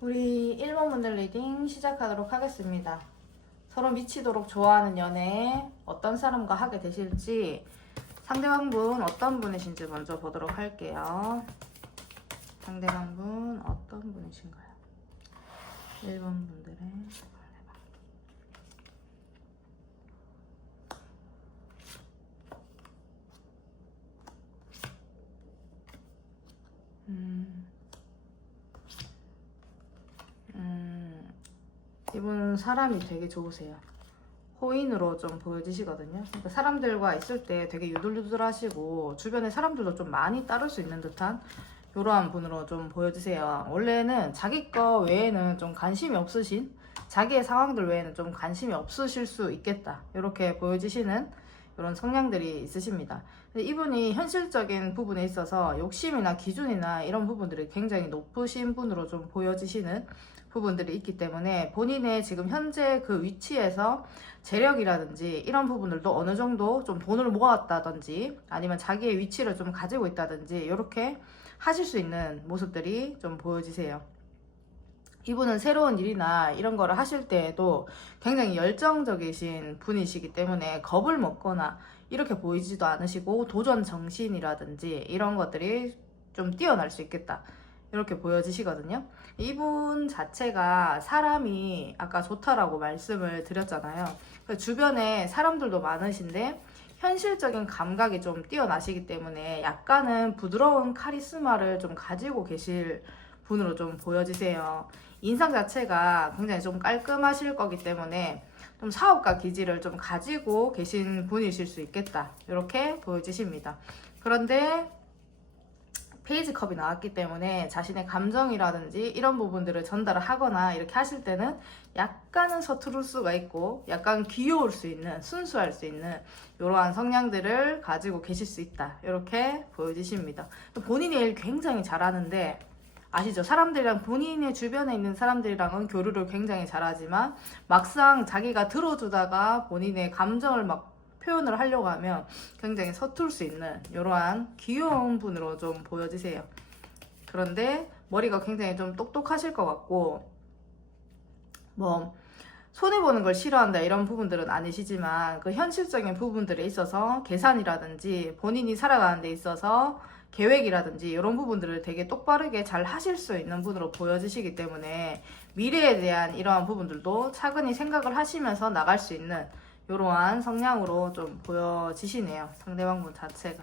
우리 1번 분들 리딩 시작하도록 하겠습니다. 서로 미치도록 좋아하는 연애 어떤 사람과 하게 되실지, 상대방분 어떤 분이신지 먼저 보도록 할게요. 상대방분 어떤 분이신가요? 1번 분들의 이분은 사람이 되게 좋으세요. 호인으로 좀 보여지시거든요. 그러니까 사람들과 있을 때 되게 유들유들하시고 주변에 사람들도 좀 많이 따를 수 있는 듯한 이러한 분으로 좀 보여지세요. 원래는 자기 거 외에는 좀 관심이 없으신, 자기의 상황들 외에는 좀 관심이 없으실 수 있겠다, 이렇게 보여지시는 이런 성향들이 있으십니다. 근데 이분이 현실적인 부분에 있어서 욕심이나 기준이나 이런 부분들이 굉장히 높으신 분으로 좀 보여지시는 부분들이 있기 때문에 본인의 지금 현재 그 위치에서 재력이라든지 이런 부분들도 어느 정도 좀 돈을 모았다든지 아니면 자기의 위치를 좀 가지고 있다든지 이렇게 하실 수 있는 모습들이 좀 보여지세요. 이분은 새로운 일이나 이런 거를 하실 때에도 굉장히 열정적이신 분이시기 때문에 겁을 먹거나 이렇게 보이지도 않으시고 도전 정신이라든지 이런 것들이 좀 뛰어날 수 있겠다, 이렇게 보여지시거든요. 이분 자체가 사람이 아까 좋다라고 말씀을 드렸잖아요. 주변에 사람들도 많으신데 현실적인 감각이 좀 뛰어나시기 때문에 약간은 부드러운 카리스마를 좀 가지고 계실 분으로 좀 보여지세요. 인상 자체가 굉장히 좀 깔끔하실 거기 때문에 좀 사업가 기질을 좀 가지고 계신 분이실 수 있겠다, 이렇게 보여지십니다. 그런데 페이지 컵이 나왔기 때문에 자신의 감정이라든지 이런 부분들을 전달을 하거나 이렇게 하실 때는 약간은 서투를 수가 있고 약간 귀여울 수 있는, 순수할 수 있는 이러한 성향들을 가지고 계실 수 있다, 이렇게 보여지십니다. 본인의 일 굉장히 잘하는데 아시죠? 사람들이랑, 본인의 주변에 있는 사람들이랑은 교류를 굉장히 잘하지만 막상 자기가 들어주다가 본인의 감정을 막 표현을 하려고 하면 굉장히 서툴 수 있는 이러한 귀여운 분으로 좀 보여지세요. 그런데 머리가 굉장히 좀 똑똑하실 것 같고, 뭐 손해보는 걸 싫어한다 이런 부분들은 아니시지만 그 현실적인 부분들에 있어서 계산이라든지 본인이 살아가는 데 있어서 계획이라든지 이런 부분들을 되게 똑바르게 잘 하실 수 있는 분으로 보여지시기 때문에 미래에 대한 이러한 부분들도 차근히 생각을 하시면서 나갈 수 있는 이러한 성향으로 좀 보여지시네요. 상대방분 자체가.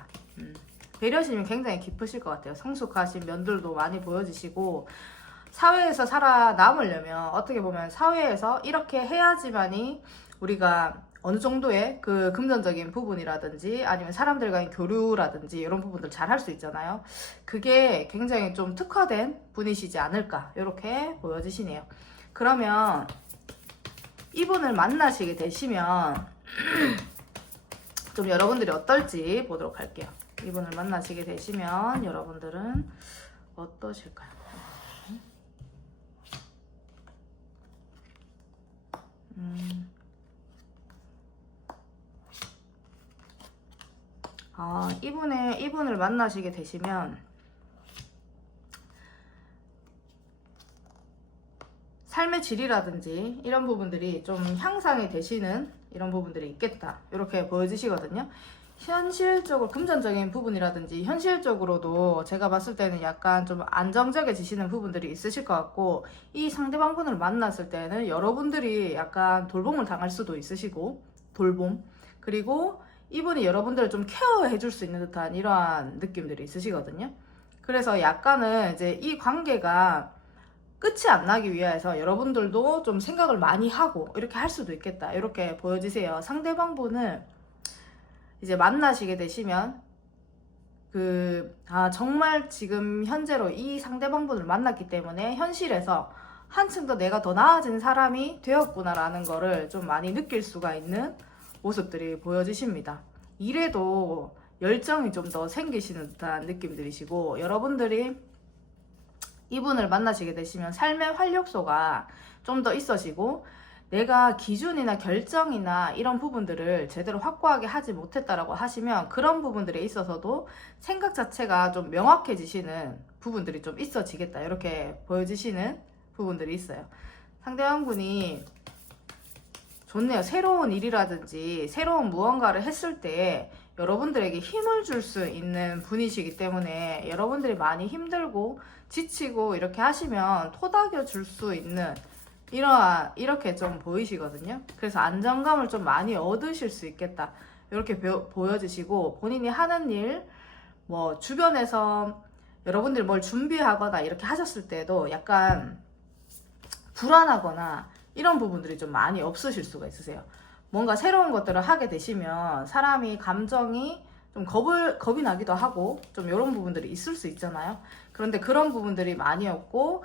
배려심이 굉장히 깊으실 것 같아요. 성숙하신 면들도 많이 보여지시고, 사회에서 살아남으려면 어떻게 보면 사회에서 이렇게 해야지만이 우리가 어느 정도의 그 금전적인 부분이라든지 아니면 사람들과의 교류라든지 이런 부분들 잘 할 수 있잖아요. 그게 굉장히 좀 특화된 분이시지 않을까, 이렇게 보여지시네요. 그러면 이분을 만나시게 되시면 좀 여러분들이 어떨지 보도록 할게요. 이분을 만나시게 되시면 여러분들은 어떠실까요? 이분을 만나시게 되시면 삶의 질이라든지 이런 부분들이 좀 향상이 되시는 이런 부분들이 있겠다, 이렇게 보여지시거든요. 현실적으로 금전적인 부분이라든지 현실적으로도 제가 봤을 때는 약간 좀 안정적이지시는 부분들이 있으실 것 같고, 이 상대방분을 만났을 때는 여러분들이 약간 돌봄을 당할 수도 있으시고, 돌봄, 그리고 이분이 여러분들을 좀 케어해 줄 수 있는 듯한 이러한 느낌들이 있으시거든요. 그래서 약간은 이제 이 관계가 끝이 안 나기 위해서 여러분들도 좀 생각을 많이 하고 이렇게 할 수도 있겠다, 이렇게 보여지세요. 상대방분을 이제 만나시게 되시면 정말 지금 현재로 이 상대방분을 만났기 때문에 현실에서 한층 더 내가 더 나아진 사람이 되었구나라는 거를 좀 많이 느낄 수가 있는 모습들이 보여지십니다. 일에도 열정이 좀 더 생기시는 듯한 느낌들이시고, 여러분들이 이분을 만나시게 되시면 삶의 활력소가 좀 더 있어지고, 내가 기준이나 결정이나 이런 부분들을 제대로 확고하게 하지 못했다라고 하시면 그런 부분들에 있어서도 생각 자체가 좀 명확해지시는 부분들이 좀 있어지겠다, 이렇게 보여지시는 부분들이 있어요. 상대방분이 좋네요. 새로운 일이라든지 새로운 무언가를 했을 때 여러분들에게 힘을 줄 수 있는 분이시기 때문에 여러분들이 많이 힘들고 지치고 이렇게 하시면 토닥여 줄 수 있는 이렇게 좀 보이시거든요. 그래서 안정감을 좀 많이 얻으실 수 있겠다. 이렇게 보여지시고, 본인이 하는 일, 뭐 주변에서 여러분들이 뭘 준비하거나 이렇게 하셨을 때도 약간 불안하거나 이런 부분들이 좀 많이 없으실 수가 있으세요. 뭔가 새로운 것들을 하게 되시면 사람이 감정이 좀 겁이 나기도 하고 좀 이런 부분들이 있을 수 있잖아요. 그런데 그런 부분들이 많이 없고,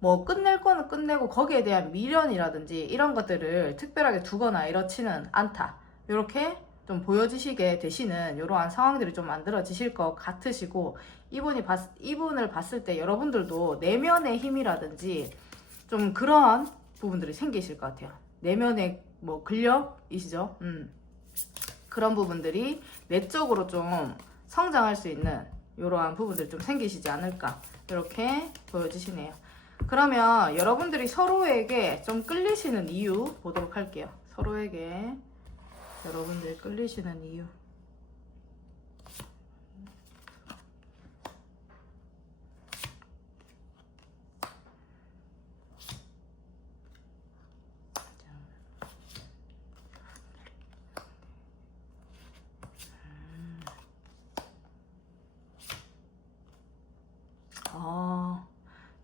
뭐 끝낼 거는 끝내고 거기에 대한 미련이라든지 이런 것들을 특별하게 두거나 이렇지는 않다. 이렇게 좀 보여지시게 되시는 이러한 상황들이 좀 만들어지실 것 같으시고, 이분을 봤을 때 여러분들도 내면의 힘이라든지 좀 그런 부분들이 생기실 것 같아요. 내면의 뭐 근력이시죠? 그런 부분들이 내적으로 좀 성장할 수 있는 이러한 부분들이 좀 생기시지 않을까, 이렇게 보여지시네요. 그러면 여러분들이 서로에게 좀 끌리시는 이유 보도록 할게요. 서로에게 여러분들이 끌리시는 이유.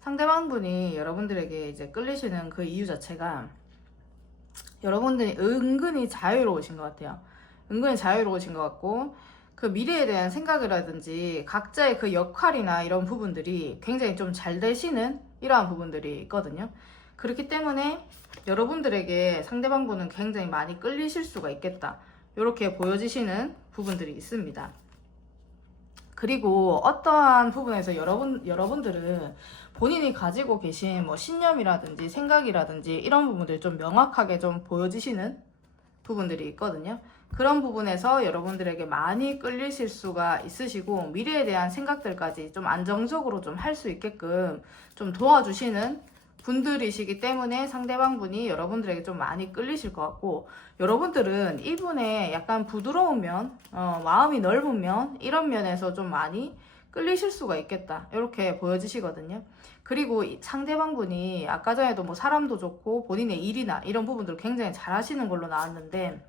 상대방분이 여러분들에게 이제 끌리시는 그 이유 자체가 여러분들이 은근히 자유로우신 것 같아요. 은근히 자유로우신 것 같고, 그 미래에 대한 생각이라든지 각자의 그 역할이나 이런 부분들이 굉장히 좀 잘 되시는 이러한 부분들이 있거든요. 그렇기 때문에 여러분들에게 상대방분은 굉장히 많이 끌리실 수가 있겠다, 이렇게 보여지시는 부분들이 있습니다. 그리고 어떠한 부분에서 여러분들은 본인이 가지고 계신 뭐 신념이라든지 생각이라든지 이런 부분들이 좀 명확하게 좀 보여지시는 부분들이 있거든요. 그런 부분에서 여러분들에게 많이 끌리실 수가 있으시고, 미래에 대한 생각들까지 좀 안정적으로 좀 할 수 있게끔 좀 도와주시는 분들이시기 때문에 상대방분이 여러분들에게 좀 많이 끌리실 것 같고, 여러분들은 이분의 약간 부드러운 면, 마음이 넓은 면, 이런 면에서 좀 많이 끌리실 수가 있겠다, 이렇게 보여지시거든요. 그리고 상대방분이 아까 전에도 뭐 사람도 좋고 본인의 일이나 이런 부분들을 굉장히 잘 하시는 걸로 나왔는데,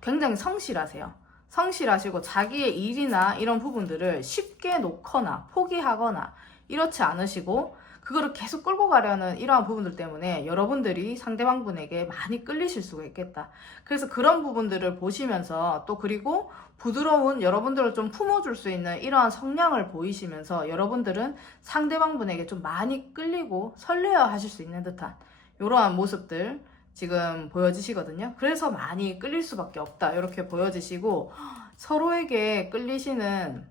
굉장히 성실하세요. 성실하시고 자기의 일이나 이런 부분들을 쉽게 놓거나 포기하거나 이렇지 않으시고, 그거를 계속 끌고 가려는 이러한 부분들 때문에 여러분들이 상대방분에게 많이 끌리실 수가 있겠다. 그래서 그런 부분들을 보시면서, 또 그리고 부드러운 여러분들을 좀 품어줄 수 있는 이러한 성량을 보이시면서 여러분들은 상대방분에게 좀 많이 끌리고 설레어 하실 수 있는 듯한 이러한 모습들 지금 보여지시거든요. 그래서 많이 끌릴 수밖에 없다, 이렇게 보여지시고, 서로에게 끌리시는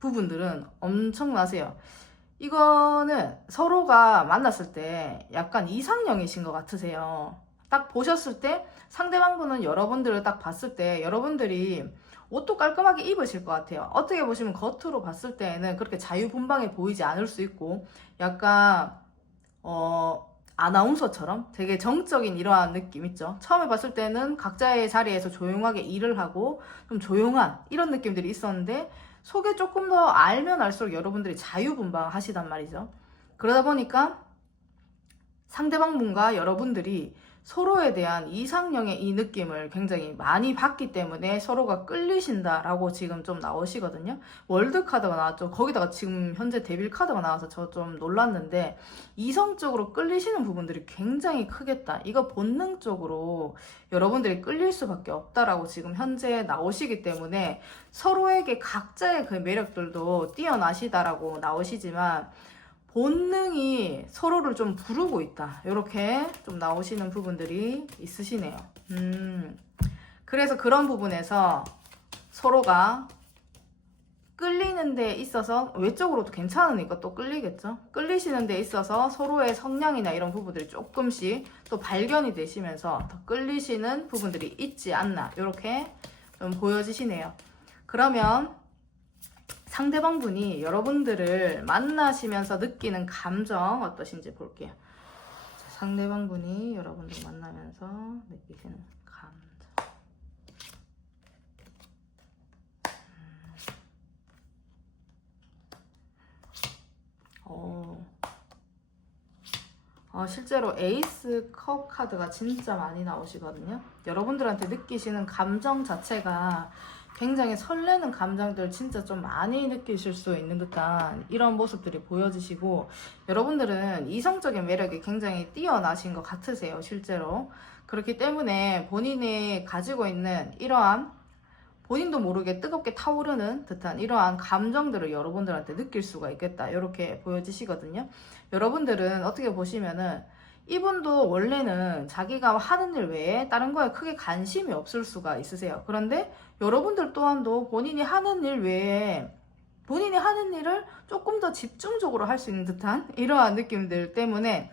부분들은 엄청나세요. 이거는 서로가 만났을 때 약간 이상형이신 것 같으세요. 딱 보셨을 때 상대방분은 여러분들을 딱 봤을 때 여러분들이 옷도 깔끔하게 입으실 것 같아요. 어떻게 보시면 겉으로 봤을 때에는 그렇게 자유분방해 보이지 않을 수 있고, 약간 아나운서처럼 되게 정적인 이러한 느낌 있죠. 처음에 봤을 때는 각자의 자리에서 조용하게 일을 하고 좀 조용한 이런 느낌들이 있었는데, 속에 조금 더 알면 알수록 여러분들이 자유분방하시단 말이죠. 그러다 보니까 상대방분과 여러분들이 서로에 대한 이상형의 이 느낌을 굉장히 많이 받기 때문에 서로가 끌리신다라고 지금 좀 나오시거든요. 월드카드가 나왔죠. 거기다가 지금 현재 데빌 카드가 나와서 저 좀 놀랐는데, 이성적으로 끌리시는 부분들이 굉장히 크겠다. 이거 본능적으로 여러분들이 끌릴 수밖에 없다라고 지금 현재 나오시기 때문에 서로에게 각자의 그 매력들도 뛰어나시다라고 나오시지만 본능이 서로를 좀 부르고 있다, 이렇게 좀 나오시는 부분들이 있으시네요. 그래서 그런 부분에서 서로가 끌리는 데 있어서, 외적으로도 괜찮으니까 또 끌리겠죠. 끌리시는 데 있어서 서로의 성향이나 이런 부분들이 조금씩 또 발견이 되시면서 더 끌리시는 부분들이 있지 않나, 이렇게 좀 보여지시네요. 그러면 상대방 분이 여러분들을 만나시면서 느끼는 감정 어떠신지 볼게요. 자, 상대방 분이 여러분들 만나면서 느끼시는 감정. 실제로 에이스 컵 카드가 진짜 많이 나오시거든요. 여러분들한테 느끼시는 감정 자체가 굉장히 설레는 감정들 진짜 좀 많이 느끼실 수 있는 듯한 이런 모습들이 보여지시고, 여러분들은 이성적인 매력이 굉장히 뛰어나신 것 같으세요, 실제로. 그렇기 때문에 본인이 가지고 있는 이러한 본인도 모르게 뜨겁게 타오르는 듯한 이러한 감정들을 여러분들한테 느낄 수가 있겠다, 이렇게 보여지시거든요. 여러분들은 어떻게 보시면은 이분도 원래는 자기가 하는 일 외에 다른 거에 크게 관심이 없을 수가 있으세요. 그런데 여러분들 또한도 본인이 하는 일 외에 본인이 하는 일을 조금 더 집중적으로 할 수 있는 듯한 이러한 느낌들 때문에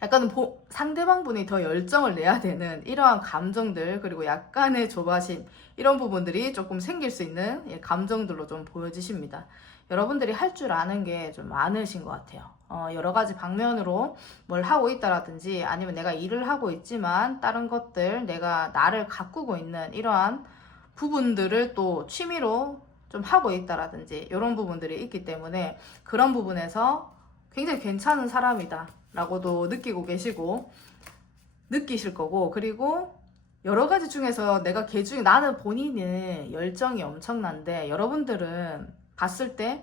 약간은 상대방 분이 더 열정을 내야 되는 이러한 감정들, 그리고 약간의 조바심, 이런 부분들이 조금 생길 수 있는 감정들로 좀 보여지십니다. 여러분들이 할 줄 아는 게 좀 많으신 것 같아요. 여러 가지 방면으로 뭘 하고 있다라든지, 아니면 내가 일을 하고 있지만 다른 것들, 내가 나를 가꾸고 있는 이러한 부분들을 또 취미로 좀 하고 있다라든지, 이런 부분들이 있기 때문에 그런 부분에서 굉장히 괜찮은 사람이다 라고도 느끼고 계시고 느끼실 거고, 그리고 여러 가지 중에서 내가 걔 중에 나는 본인은 열정이 엄청난데, 여러분들은 봤을 때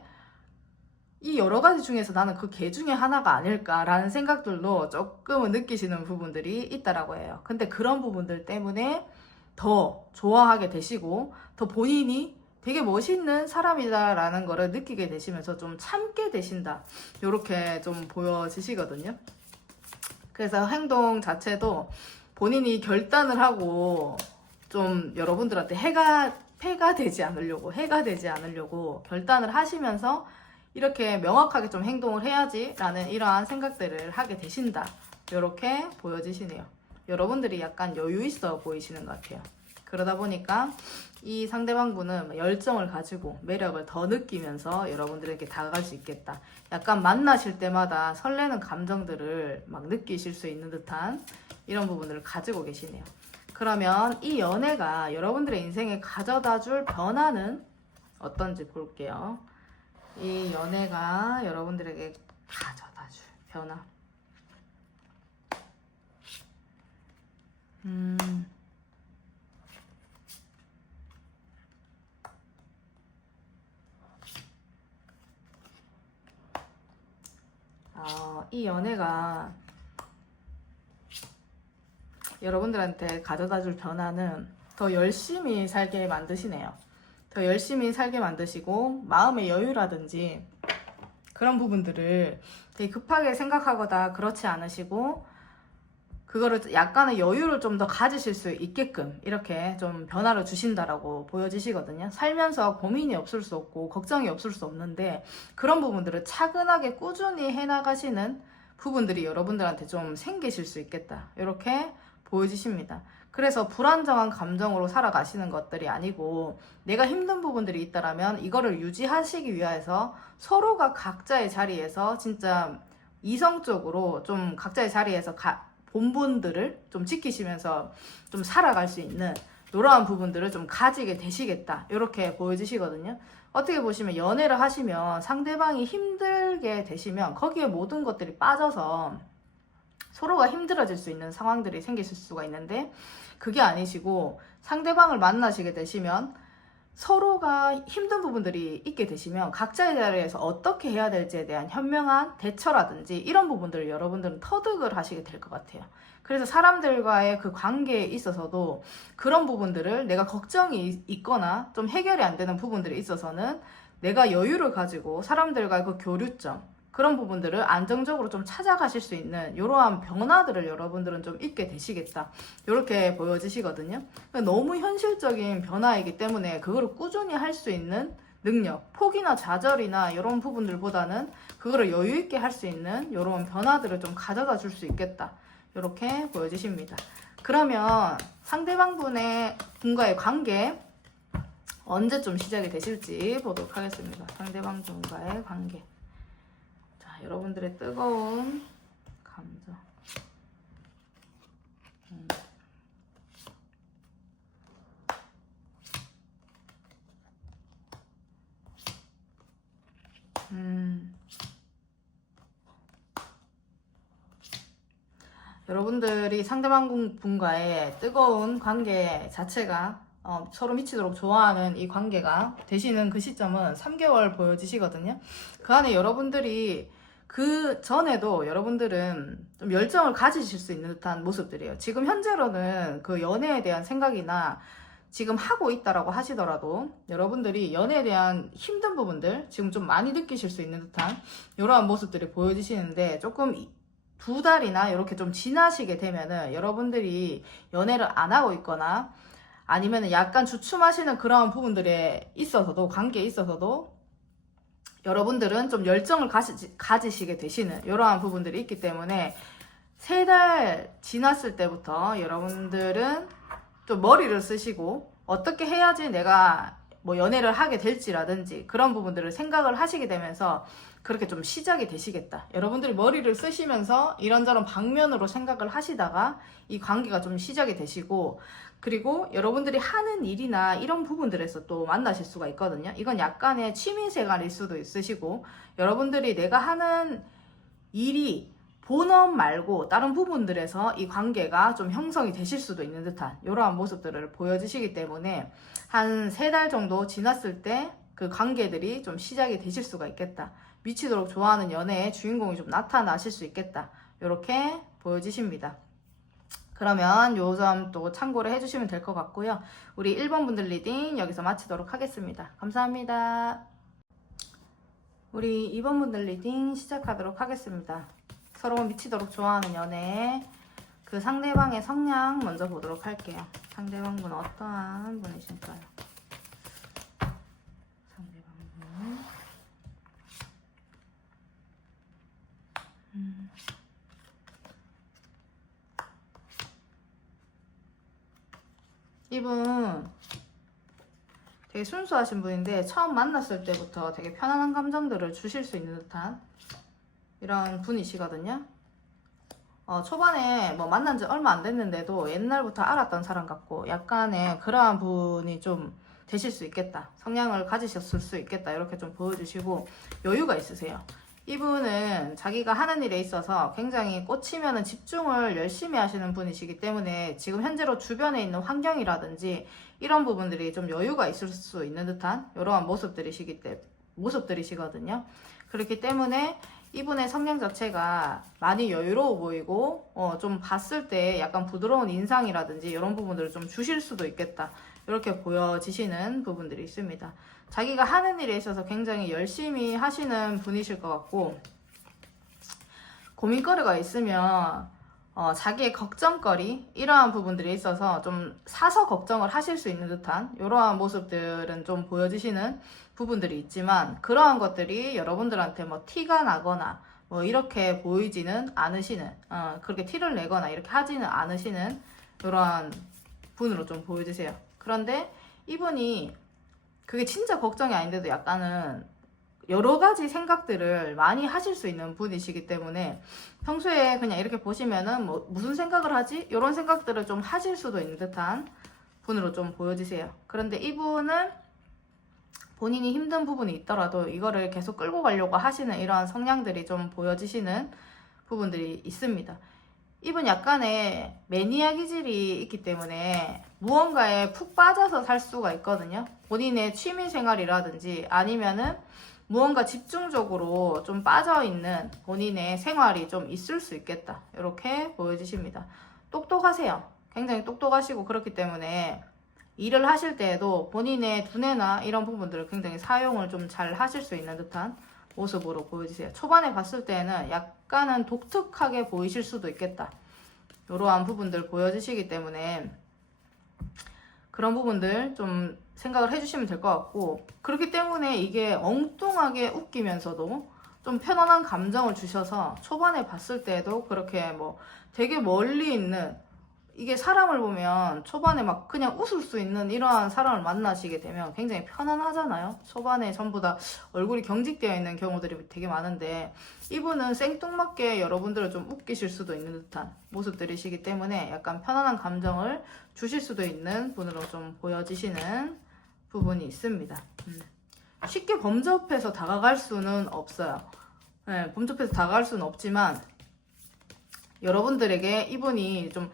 이 여러 가지 중에서 나는 그 걔 중에 하나가 아닐까라는 생각들도 조금은 느끼시는 부분들이 있다라고 해요. 근데 그런 부분들 때문에 더 좋아하게 되시고, 더 본인이 되게 멋있는 사람이다라는 거를 느끼게 되시면서 좀 참게 되신다, 이렇게 좀 보여지시거든요. 그래서 행동 자체도 본인이 결단을 하고 좀 여러분들한테 해가 되지 않으려고 결단을 하시면서 이렇게 명확하게 좀 행동을 해야지 라는 이러한 생각들을 하게 되신다, 이렇게 보여지시네요. 여러분들이 약간 여유 있어 보이시는 것 같아요. 그러다 보니까 이 상대방 분은 열정을 가지고 매력을 더 느끼면서 여러분들에게 다가갈 수 있겠다. 약간 만나실 때마다 설레는 감정들을 막 느끼실 수 있는 듯한 이런 부분들을 가지고 계시네요. 그러면 이 연애가 여러분들의 인생에 가져다 줄 변화는 어떤지 볼게요. 이 연애가 여러분들에게 가져다 줄 변화. 이 연애가 여러분들한테 가져다 줄 변화는 더 열심히 살게 만드시네요. 더 열심히 살게 만드시고, 마음의 여유라든지 그런 부분들을 되게 급하게 생각하거나 그렇지 않으시고, 그거를 약간의 여유를 좀 더 가지실 수 있게끔 이렇게 좀 변화를 주신다라고 보여지시거든요. 살면서 고민이 없을 수 없고 걱정이 없을 수 없는데, 그런 부분들을 차근하게 꾸준히 해나가시는 부분들이 여러분들한테 좀 생기실 수 있겠다, 이렇게 보여지십니다. 그래서 불안정한 감정으로 살아가시는 것들이 아니고, 내가 힘든 부분들이 있다라면 이거를 유지하시기 위해서 서로가 각자의 자리에서 진짜 이성적으로 좀 각자의 자리에서 본분들을 좀 지키시면서 좀 살아갈 수 있는 이러한 부분들을 좀 가지게 되시겠다, 이렇게 보여지시거든요. 어떻게 보시면 연애를 하시면 상대방이 힘들게 되시면 거기에 모든 것들이 빠져서 서로가 힘들어질 수 있는 상황들이 생기실 수가 있는데, 그게 아니시고 상대방을 만나시게 되시면 서로가 힘든 부분들이 있게 되시면 각자의 자리에서 어떻게 해야 될지에 대한 현명한 대처라든지 이런 부분들을 여러분들은 터득을 하시게 될 것 같아요. 그래서 사람들과의 그 관계에 있어서도 그런 부분들을, 내가 걱정이 있거나 좀 해결이 안 되는 부분들이 있어서는 내가 여유를 가지고 사람들과의 그 교류점, 그런 부분들을 안정적으로 좀 찾아가실 수 있는 이러한 변화들을 여러분들은 좀 있게 되시겠다, 이렇게 보여지시거든요. 너무 현실적인 변화이기 때문에 그거를 꾸준히 할 수 있는 능력, 포기나 좌절이나 이런 부분들보다는 그거를 여유 있게 할 수 있는 이런 변화들을 좀 가져다 줄 수 있겠다, 이렇게 보여지십니다. 그러면 상대방 분과의 관계 언제쯤 시작이 되실지 보도록 하겠습니다. 상대방 분과의 관계. 자, 여러분들의 뜨거운 감정. 여러분들이 상대방 분과의 뜨거운 관계 자체가 서로 미치도록 좋아하는 이 관계가 되시는 그 시점은 3개월 보여지시거든요. 그 안에 여러분들이 그 전에도 여러분들은 좀 열정을 가지실 수 있는 듯한 모습들이에요. 지금 현재로는 그 연애에 대한 생각이나 지금 하고 있다라고 하시더라도 여러분들이 연애에 대한 힘든 부분들 지금 좀 많이 느끼실 수 있는 듯한 이러한 모습들이 보여지시는데, 조금 2달이나 이렇게 좀 지나시게 되면은 여러분들이 연애를 안 하고 있거나 아니면은 약간 주춤하시는 그런 부분들에 있어서도, 관계에 있어서도 여러분들은 좀 열정을 가지시게 되시는 이러한 부분들이 있기 때문에 3달 지났을 때부터 여러분들은 좀 머리를 쓰시고 어떻게 해야지 내가 뭐 연애를 하게 될지라든지 그런 부분들을 생각을 하시게 되면서 그렇게 좀 시작이 되시겠다. 여러분들이 머리를 쓰시면서 이런저런 방면으로 생각을 하시다가 이 관계가 좀 시작이 되시고, 그리고 여러분들이 하는 일이나 이런 부분들에서 또 만나실 수가 있거든요. 이건 약간의 취미생활일 수도 있으시고, 여러분들이 내가 하는 일이 본업 말고 다른 부분들에서 이 관계가 좀 형성이 되실 수도 있는 듯한 이러한 모습들을 보여주시기 때문에 한 3달 정도 지났을 때 그 관계들이 좀 시작이 되실 수가 있겠다. 미치도록 좋아하는 연애의 주인공이 좀 나타나실 수 있겠다. 이렇게 보여지십니다. 그러면 요 점 또 참고를 해주시면 될 것 같고요. 우리 1번 분들 리딩 여기서 마치도록 하겠습니다. 감사합니다. 우리 2번 분들 리딩 시작하도록 하겠습니다. 서로 미치도록 좋아하는 연애, 그 상대방의 성향 먼저 보도록 할게요. 상대방 분은 어떠한 분이실까요? 상대방 분은 이분 되게 순수하신 분인데 처음 만났을 때부터 되게 편안한 감정들을 주실 수 있는 듯한 이런 분이시거든요. 초반에 뭐 만난 지 얼마 안 됐는데도 옛날부터 알았던 사람 같고 약간의 그러한 분이 좀 되실 수 있겠다. 성향을 가지셨을 수 있겠다. 이렇게 좀 보여주시고 여유가 있으세요. 이분은 자기가 하는 일에 있어서 굉장히 꽂히면은 집중을 열심히 하시는 분이시기 때문에 지금 현재로 주변에 있는 환경이라든지 이런 부분들이 좀 여유가 있을 수 있는 듯한 이러한 모습들이시거든요. 그렇기 때문에 이분의 성향 자체가 많이 여유로워 보이고 좀 봤을 때 약간 부드러운 인상이라든지 이런 부분들을 좀 주실 수도 있겠다. 이렇게 보여지시는 부분들이 있습니다. 자기가 하는 일에 있어서 굉장히 열심히 하시는 분이실 것 같고, 고민거리가 있으면 자기의 걱정거리 이러한 부분들이 있어서 좀 사서 걱정을 하실 수 있는 듯한 이러한 모습들은 좀 보여지시는 부분들이 있지만, 그러한 것들이 여러분들한테 뭐 티가 나거나 뭐 이렇게 보이지는 않으시는, 그렇게 티를 내거나 이렇게 하지는 않으시는 이러한 분으로 좀 보여지세요. 그런데 이분이 그게 진짜 걱정이 아닌데도 약간은 여러 가지 생각들을 많이 하실 수 있는 분이시기 때문에 평소에 그냥 이렇게 보시면은 뭐 무슨 생각을 하지? 이런 생각들을 좀 하실 수도 있는 듯한 분으로 좀 보여지세요. 그런데 이분은 본인이 힘든 부분이 있더라도 이거를 계속 끌고 가려고 하시는 이러한 성향들이 좀 보여지시는 부분들이 있습니다. 이분 약간의 매니아 기질이 있기 때문에 무언가에 푹 빠져서 살 수가 있거든요. 본인의 취미 생활이라든지 아니면은 무언가 집중적으로 좀 빠져있는 본인의 생활이 좀 있을 수 있겠다. 이렇게 보여지십니다. 똑똑하세요. 굉장히 똑똑하시고 그렇기 때문에 일을 하실 때에도 본인의 두뇌나 이런 부분들을 굉장히 사용을 좀 잘 하실 수 있는 듯한 모습으로 보여지세요. 초반에 봤을 때는 약간은 독특하게 보이실 수도 있겠다. 이러한 부분들 보여지시기 때문에 그런 부분들 좀 생각을 해주시면 될 것 같고, 그렇기 때문에 이게 엉뚱하게 웃기면서도 좀 편안한 감정을 주셔서 초반에 봤을 때도 그렇게 뭐 되게 멀리 있는 이게 사람을 보면 초반에 막 그냥 웃을 수 있는 이러한 사람을 만나시게 되면 굉장히 편안하잖아요. 초반에 전부 다 얼굴이 경직되어 있는 경우들이 되게 많은데 이분은 생뚱맞게 여러분들을 좀 웃기실 수도 있는 듯한 모습들이시기 때문에 약간 편안한 감정을 주실 수도 있는 분으로 좀 보여지시는 부분이 있습니다. 쉽게 범접해서 다가갈 수는 없어요. 네, 범접해서 다가갈 수는 없지만 여러분들에게 이분이 좀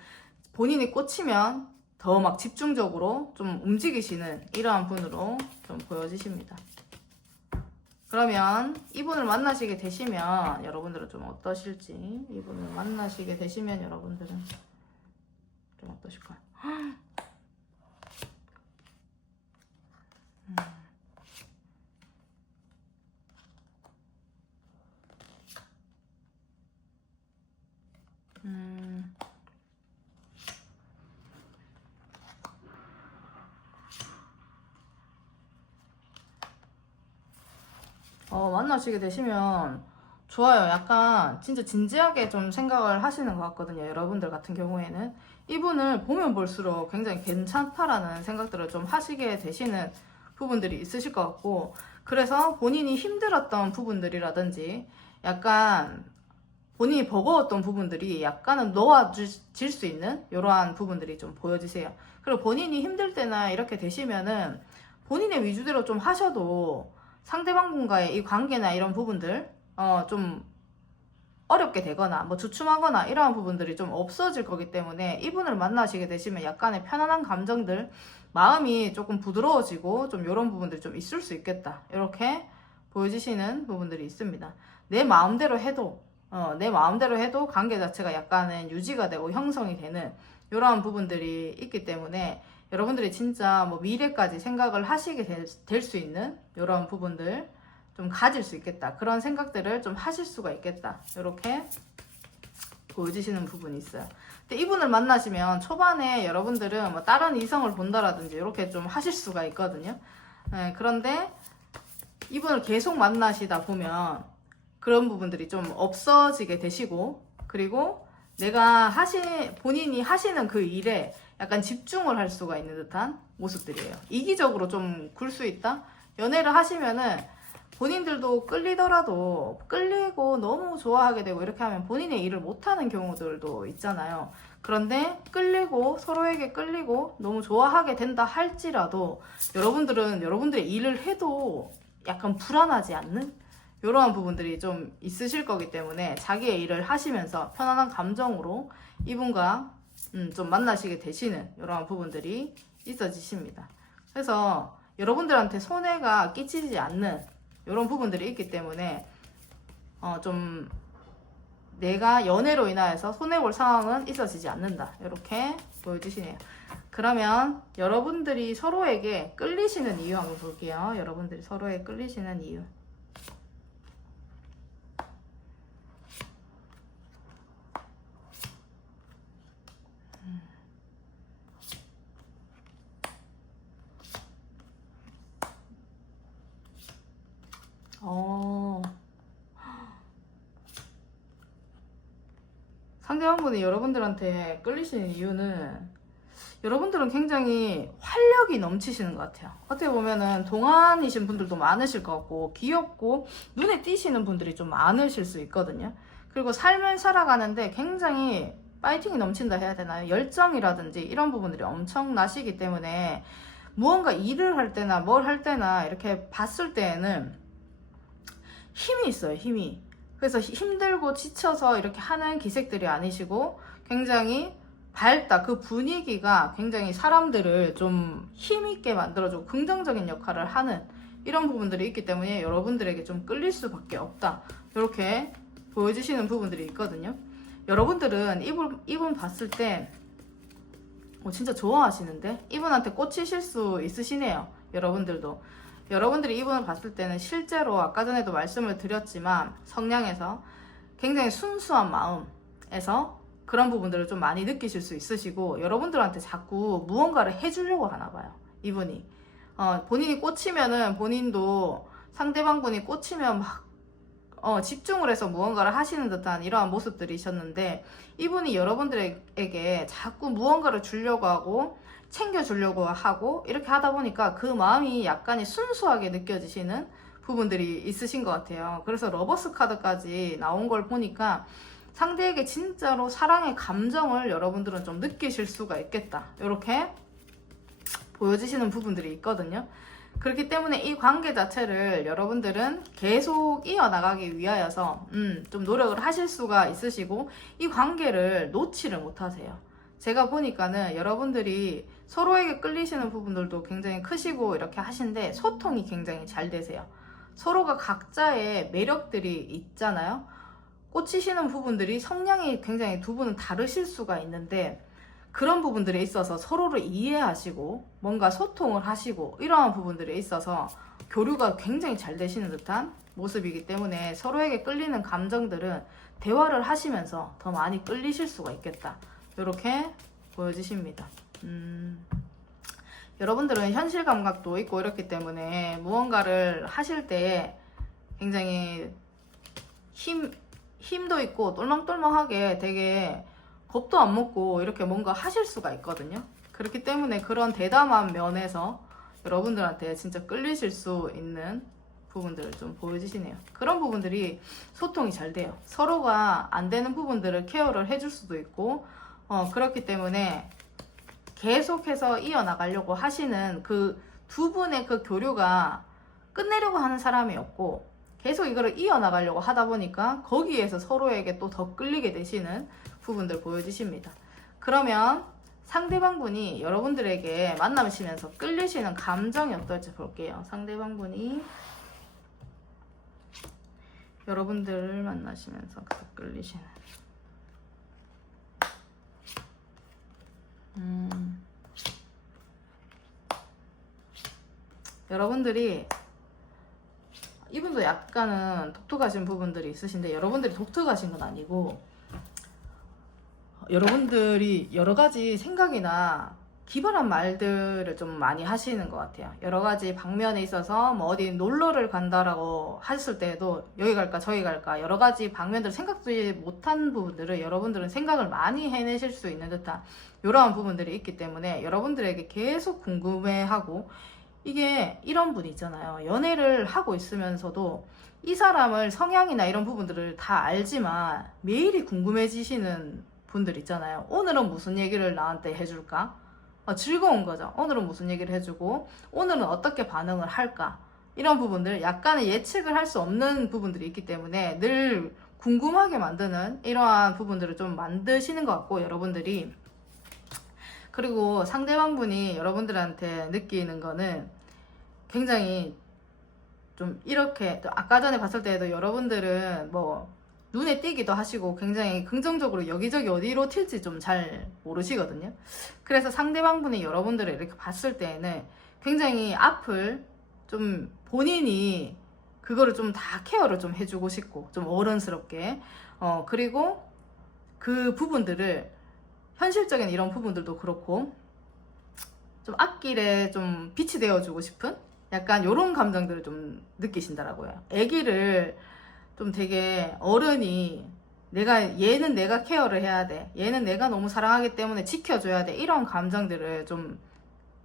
본인이 꽂히면 더 막 집중적으로 좀 움직이시는 이러한 분으로 좀 보여지십니다. 그러면 이분을 만나시게 되시면 여러분들은 좀 어떠실지, 이분을 만나시게 되시면 여러분들은 좀 어떠실까요? 만나시게 되시면 좋아요. 약간 진짜 진지하게 좀 생각을 하시는 것 같거든요. 여러분들 같은 경우에는 이분을 보면 볼수록 굉장히 괜찮다라는 생각들을 좀 하시게 되시는 부분들이 있으실 것 같고, 그래서 본인이 힘들었던 부분들이라든지 약간 본인이 버거웠던 부분들이 약간은 놓아질 수 있는 이러한 부분들이 좀 보여지세요. 그리고 본인이 힘들 때나 이렇게 되시면은 본인의 위주대로 좀 하셔도 상대방 분과의 이 관계나 이런 부분들 좀 어렵게 되거나 뭐 주춤하거나 이러한 부분들이 좀 없어질 거기 때문에 이분을 만나시게 되시면 약간의 편안한 감정들, 마음이 조금 부드러워지고 좀 이런 부분들이 좀 있을 수 있겠다, 이렇게 보여지시는 부분들이 있습니다. 내 마음대로 해도 관계 자체가 약간은 유지가 되고 형성이 되는 이러한 부분들이 있기 때문에 여러분들이 진짜 뭐 미래까지 생각을 하시게 될 수 있는 이런 부분들 좀 가질 수 있겠다, 그런 생각들을 좀 하실 수가 있겠다, 이렇게 보여지시는 부분이 있어요. 근데 이분을 만나시면 초반에 여러분들은 뭐 다른 이성을 본다라든지 이렇게 좀 하실 수가 있거든요. 네, 그런데 이분을 계속 만나시다 보면 그런 부분들이 좀 없어지게 되시고, 그리고 본인이 하시는 그 일에 약간 집중을 할 수가 있는 듯한 모습들이에요. 이기적으로 좀 굴 수 있다? 연애를 하시면은 본인들도 끌리고 너무 좋아하게 되고 이렇게 하면 본인의 일을 못하는 경우들도 있잖아요. 그런데 서로에게 끌리고 너무 좋아하게 된다 할지라도 여러분들은 여러분들의 일을 해도 약간 불안하지 않는 이러한 부분들이 좀 있으실 거기 때문에 자기의 일을 하시면서 편안한 감정으로 이분과 좀 만나시게 되시는 이러한 부분들이 있어지십니다. 그래서 여러분들한테 손해가 끼치지 않는 이런 부분들이 있기 때문에 좀 내가 연애로 인하여서 손해볼 상황은 있어지지 않는다, 이렇게 보여주시네요. 그러면 여러분들이 서로에게 끌리시는 이유 한번 볼게요. 여러분들이 서로에 끌리시는 이유. 상대방분이 여러분들한테 끌리시는 이유는 여러분들은 굉장히 활력이 넘치시는 것 같아요. 어떻게 보면은 동안이신 분들도 많으실 것 같고 귀엽고 눈에 띄시는 분들이 좀 많으실 수 있거든요. 그리고 삶을 살아가는데 굉장히 파이팅이 넘친다 해야 되나요? 열정이라든지 이런 부분들이 엄청나시기 때문에 무언가 일을 할 때나 뭘 할 때나 이렇게 봤을 때에는 힘이 있어요, 힘이. 그래서 힘들고 지쳐서 이렇게 하는 기색들이 아니시고 굉장히 밝다, 그 분위기가 굉장히 사람들을 좀 힘있게 만들어주고 긍정적인 역할을 하는 이런 부분들이 있기 때문에 여러분들에게 좀 끌릴 수밖에 없다, 이렇게 보여주시는 부분들이 있거든요. 여러분들은 이분 봤을 때 진짜 좋아하시는데 이분한테 꽂히실 수 있으시네요. 여러분들이 이분을 봤을 때는 실제로 아까 전에도 말씀을 드렸지만 성향에서 굉장히 순수한 마음에서 그런 부분들을 좀 많이 느끼실 수 있으시고, 여러분들한테 자꾸 무언가를 해주려고 하나 봐요, 이분이. 본인이 꽂히면은 본인도 상대방분이 꽂히면 막 집중을 해서 무언가를 하시는 듯한 이러한 모습들이셨는데, 이분이 여러분들에게 자꾸 무언가를 주려고 하고 챙겨주려고 하고 이렇게 하다 보니까 그 마음이 약간이 순수하게 느껴지시는 부분들이 있으신 것 같아요. 그래서 러버스 카드까지 나온 걸 보니까 상대에게 진짜로 사랑의 감정을 여러분들은 좀 느끼실 수가 있겠다, 이렇게 보여지시는 부분들이 있거든요. 그렇기 때문에 이 관계 자체를 여러분들은 계속 이어나가기 위하여서 좀 노력을 하실 수가 있으시고, 이 관계를 놓지를 못하세요. 제가 보니까는 여러분들이 서로에게 끌리시는 부분들도 굉장히 크시고 이렇게 하신데, 소통이 굉장히 잘 되세요. 서로가 각자의 매력들이 있잖아요. 꽂히시는 부분들이, 성향이 굉장히 두 분은 다르실 수가 있는데, 그런 부분들에 있어서 서로를 이해하시고 뭔가 소통을 하시고 이러한 부분들에 있어서 교류가 굉장히 잘 되시는 듯한 모습이기 때문에, 서로에게 끌리는 감정들은 대화를 하시면서 더 많이 끌리실 수가 있겠다, 이렇게 보여지십니다. 여러분들은 현실 감각도 있고 이렇기 때문에 무언가를 하실 때 굉장히 힘도 있고 똘망똘망하게 되게 겁도 안 먹고 이렇게 뭔가 하실 수가 있거든요. 그렇기 때문에 그런 대담한 면에서 여러분들한테 진짜 끌리실 수 있는 부분들을 좀 보여주시네요. 그런 부분들이 소통이 잘 돼요. 서로가 안 되는 부분들을 케어를 해줄 수도 있고, 그렇기 때문에 계속해서 이어나가려고 하시는 그 두 분의 그 교류가 끝내려고 하는 사람이 없고, 계속 이거를 이어나가려고 하다 보니까 거기에서 서로에게 또 더 끌리게 되시는 부분들 보여지십니다. 그러면 상대방분이 여러분들에게 만나시면서 끌리시는 감정이 어떨지 볼게요. 상대방분이 여러분들을 만나시면서 끌리시는 여러분들이, 이분도 약간은 독특하신 부분들이 있으신데, 여러분들이 독특하신 건 아니고 여러분들이 여러 가지 생각이나 기발한 말들을 좀 많이 하시는 것 같아요. 여러 가지 방면에 있어서 뭐 어디 놀러를 간다라고 하셨을 때에도 여기 갈까 저기 갈까 여러 가지 방면들, 생각도 못한 부분들을 여러분들은 생각을 많이 해내실 수 있는 듯한 이러한 부분들이 있기 때문에 여러분들에게 계속 궁금해하고, 이게 이런 분이 있잖아요. 연애를 하고 있으면서도 이 사람을 성향이나 이런 부분들을 다 알지만 매일이 궁금해지시는 분들 있잖아요. 오늘은 무슨 얘기를 나한테 해줄까? 즐거운 거죠. 오늘은 무슨 얘기를 해주고 오늘은 어떻게 반응을 할까? 이런 부분들, 약간의 예측을 할 수 없는 부분들이 있기 때문에 늘 궁금하게 만드는 이러한 부분들을 좀 만드시는 것 같고, 여러분들이. 그리고 상대방분이 여러분들한테 느끼는 거는 굉장히 좀 이렇게, 아까 전에 봤을 때에도 여러분들은 뭐 눈에 띄기도 하시고 굉장히 긍정적으로 여기저기 어디로 튈지 좀 잘 모르시거든요. 그래서 상대방분이 여러분들을 이렇게 봤을 때에는 굉장히 앞을 좀 본인이 그거를 좀 다 케어를 좀 해주고 싶고, 좀 어른스럽게, 그리고 그 부분들을, 현실적인 이런 부분들도 그렇고 좀 앞길에 좀 빛이 되어주고 싶은 약간 이런 감정들을 좀 느끼신다라고요. 아기를 좀 되게 어른이 얘는 내가 케어를 해야 돼, 얘는 내가 너무 사랑하기 때문에 지켜줘야 돼, 이런 감정들을 좀